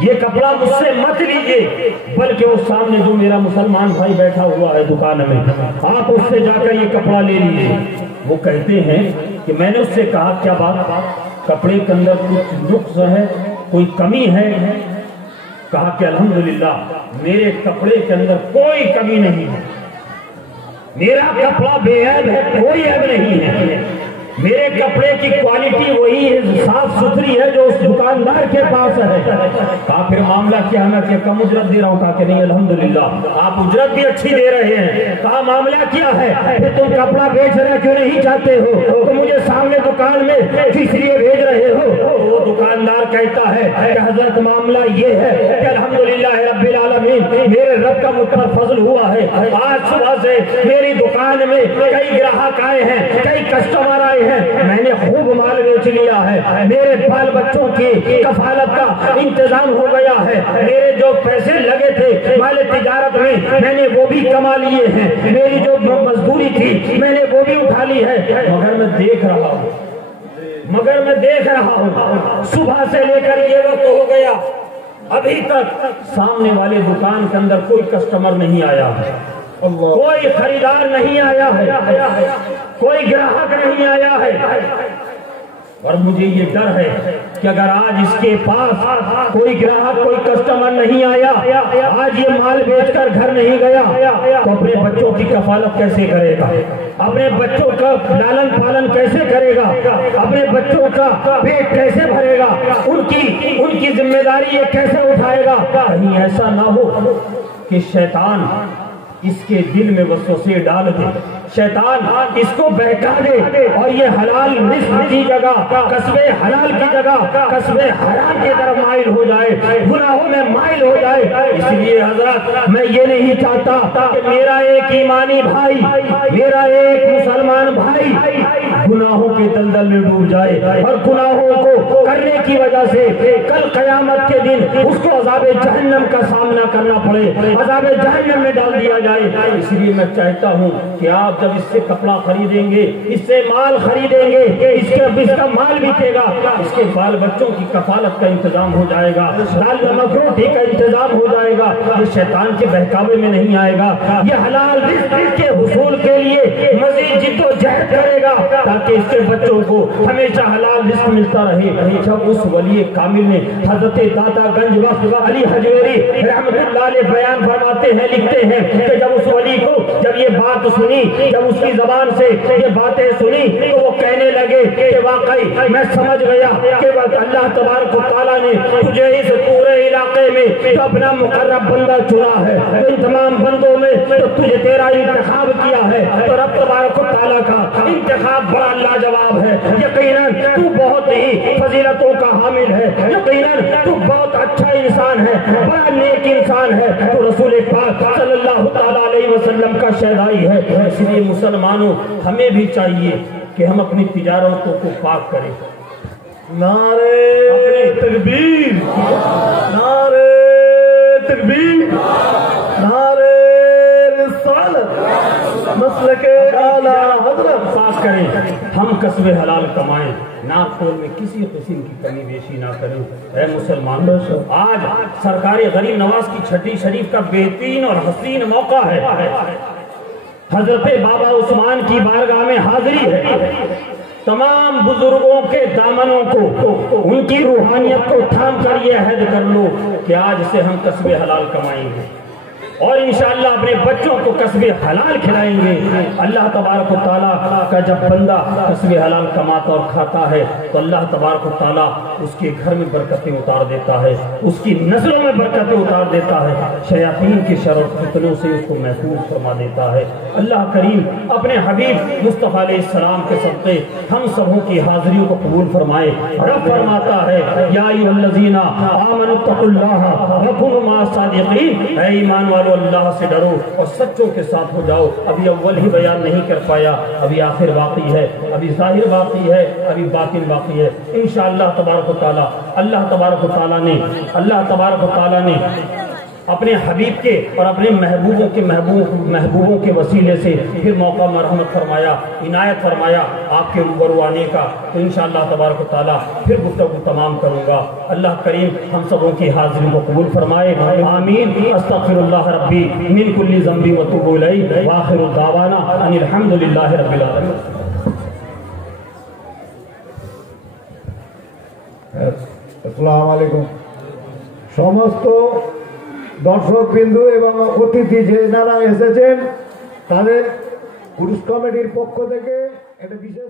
یہ کپڑا مجھ سے مت لیجئے، بلکہ وہ سامنے جو میرا مسلمان بھائی بیٹھا ہوا ہے دکان میں، آپ اس سے جا کر یہ کپڑا لے لیجئے۔ وہ کہتے ہیں کہ میں نے اس سے کہا کیا بات، کپڑے کے اندر کچھ نقص ہے، کوئی کمی ہے؟ کہا کہ الحمدللہ میرے کپڑے کے اندر کوئی کمی نہیں ہے، میرا کپڑا بے عیب ہے، کوئی عیب نہیں ہے، میرے کپڑے کی کوالٹی وہی ہے، صاف ستھری ہے جو اس دکاندار کے پاس ہے۔ کہا پھر معاملہ کیا ہے؟ میں کہ کم اجرت دے رہا ہوں۔ کہا کہ نہیں الحمدللہ آپ اجرت بھی اچھی دے رہے ہیں۔ کہا معاملہ کیا ہے؟ پھر تم کپڑا بیچنا کیوں نہیں چاہتے ہو؟ تو مجھے سامنے دکان میں کس لیے بھیج رہے ہو؟ وہ دکاندار کہتا ہے کہ حضرت معاملہ یہ ہے کہ الحمدللہ رب العالمین میرے رب کا مجھ پر فضل ہوا ہے، آج صبح سے میری دکان میں کئی گراہک آئے ہیں، کئی کسٹمر آئے ہیں، میں نے خوب مال بیچ لیا ہے، میرے بال بچوں کی کفالت کا انتظام ہو گیا ہے، میرے جو پیسے لگے تھے مال تجارت میں نے وہ بھی کما لیے ہیں، میری جو مزدوری تھی میں نے وہ بھی اٹھا لی ہے، مگر میں دیکھ رہا ہوں صبح سے لے کر یہ وقت ہو گیا ابھی تک سامنے والے دکان کے اندر کوئی کسٹمر نہیں آیا ہے، کوئی خریدار نہیں آیا ہے، کوئی گراہک نہیں آیا ہے۔ اور مجھے یہ ڈر ہے کہ اگر آج اس کے پاس کوئی گراہک کوئی کسٹمر نہیں آیا، آج یہ مال بیچ کر گھر نہیں گیا، تو اپنے بچوں کی کفالت کیسے کرے گا؟ اپنے بچوں کا لالن پالن کیسے کرے گا؟ اپنے بچوں کا پیٹ کیسے بھرے گا؟ ان کی ذمہ داری یہ کیسے اٹھائے گا؟ کہیں ایسا نہ ہو کہ شیطان اس کے دل میں وسوسے ڈال دے، شیطان اس کو بہکا دے اور یہ حلال رزق کی جگہ، کسب حلال کی جگہ کسب حرام کی طرف مائل ہو جائے، گناہوں میں مائل ہو جائے۔ اس لیے حضرات میں یہ نہیں چاہتا کہ میرا ایک ایمانی بھائی، میرا ایک مسلمان بھائی گناہوں کے دلدل میں ڈوب جائے اور گناہوں کو کرنے کی وجہ سے کل قیامت کے دن اس کو عذاب جہنم کا سامنا کرنا پڑے، عذاب جہنم میں ڈال دیا جائے۔ اس لیے میں چاہتا ہوں کہ آپ جب اس سے کپڑا خریدیں گے، اس سے مال خریدیں گے، اس کا مال بکے گا، اس کے بال بچوں کی کفالت کا انتظام ہو جائے گا، لال نمک روٹی کا انتظام ہو جائے گا، یہ شیطان کے بہکاوے میں نہیں آئے گا، یہ حلال رزق کے حصول کے لیے مزید جد و جہد کرے گا تاکہ اس کے بچوں کو ہمیشہ حلال رزق ملتا رہے۔ جب اس ولی کامل نے حضرت داتا گنج وقت علی حجویری رحمت اللہ علیہ بیان فرماتے ہیں، لکھتے ہیں کہ جب اس ولی کو جب یہ بات سنی، جب اس کی زبان سے یہ باتیں سنی تو وہ کہنے لگے کہ واقعی میں سمجھ گیا کہ اللہ تبارک و تعالیٰ نے تجھے اس پورے علاقے میں جو اپنا مقرب بندہ چنا ہے، ان تمام بندوں میں تو تجھے تیرا انتخاب کیا ہے، تو رب تبارک و تعالیٰ کا انتخاب بڑا لاجواب ہے۔ یقیناً تو بہت ہی فضیلتوں کا حامل ہے، یقیناً تو بہت اچھا انسان ہے، بڑا نیک انسان ہے، تو رسول پاک صلی اللہ تعالیٰ علیہ وسلم کا شہدائی ہے۔ اس لیے مسلمانوں ہمیں بھی چاہیے کہ ہم اپنی تجارتوں کو پاک کریں۔ نعرے تکبیر، نعرے تکبیر، نعرے رسالت، مسلک اعلیٰ حضرت پاک کریں، ہم کسب حلال کمائیں، ناخن میں کسی قسم کی کمی بیشی نہ کریں۔ اے مسلمانوں، آج سرکار غریب نواز کی چھٹی شریف کا بہترین اور حسین موقع ہے، حضرت بابا عثمان کی بارگاہ میں حاضری ہے۔ تمام بزرگوں کے دامنوں کو، ان کی روحانیت کو تھام کر یہ عہد کر لو کہ آج سے ہم کسب حلال کمائیں گے اور انشاءاللہ اپنے بچوں کو کسب حلال کھلائیں گے۔ اللہ تبارک و تعالیٰ کا جب بندہ کسب حلال کماتا اور کھاتا ہے تو اللہ تبارک و تعالیٰ اس کے گھر میں برکتیں اتار دیتا ہے، اس کی نسلوں میں برکتیں اتار دیتا ہے، شیاطین کے شر و فتنوں سے اس کو محفوظ فرما دیتا ہے۔ اللہ کریم اپنے حبیب مصطفیٰ علیہ السلام کے صدقے ہم سبوں کی حاضریوں کو قبول فرمائے۔ رب فرماتا ہے یا ایھا الذین آمنوا اتقوا اللہ وکونوا مع الصادقین، اے ایمان والو اللہ سے ڈرو اور سچوں کے ساتھ ہو جاؤ۔ ابھی اول ہی بیان نہیں کر پایا، ابھی آخر باقی ہے، ابھی ظاہر باقی ہے، ابھی باطن باقی ہے۔ انشاءاللہ تبارک و تعالی اللہ تبارک و تعالی نے اپنے حبیب کے اور اپنے محبوبوں کے وسیلے سے پھر موقع مرحمت فرمایا، عنایت فرمایا آپ کے روبرو آنے کا، تو انشاءاللہ تبارک و تعالی پھر گفتگو تمام کروں گا۔ اللہ کریم ہم سبوں کی حاضری کو قبول فرمائے، آمین۔ استغفر اللہ ربی من کل ذنب واتوب الیہ، وآخر دعوانا ان الحمد للہ رب العالمین۔ আসসালামু আলাইকুম। সমস্ত দর্শকবৃন্দু এবং অতিথি যারা এসেছেন তাদের পুরুষ কমিটির পক্ষ থেকে একটা বিশেষ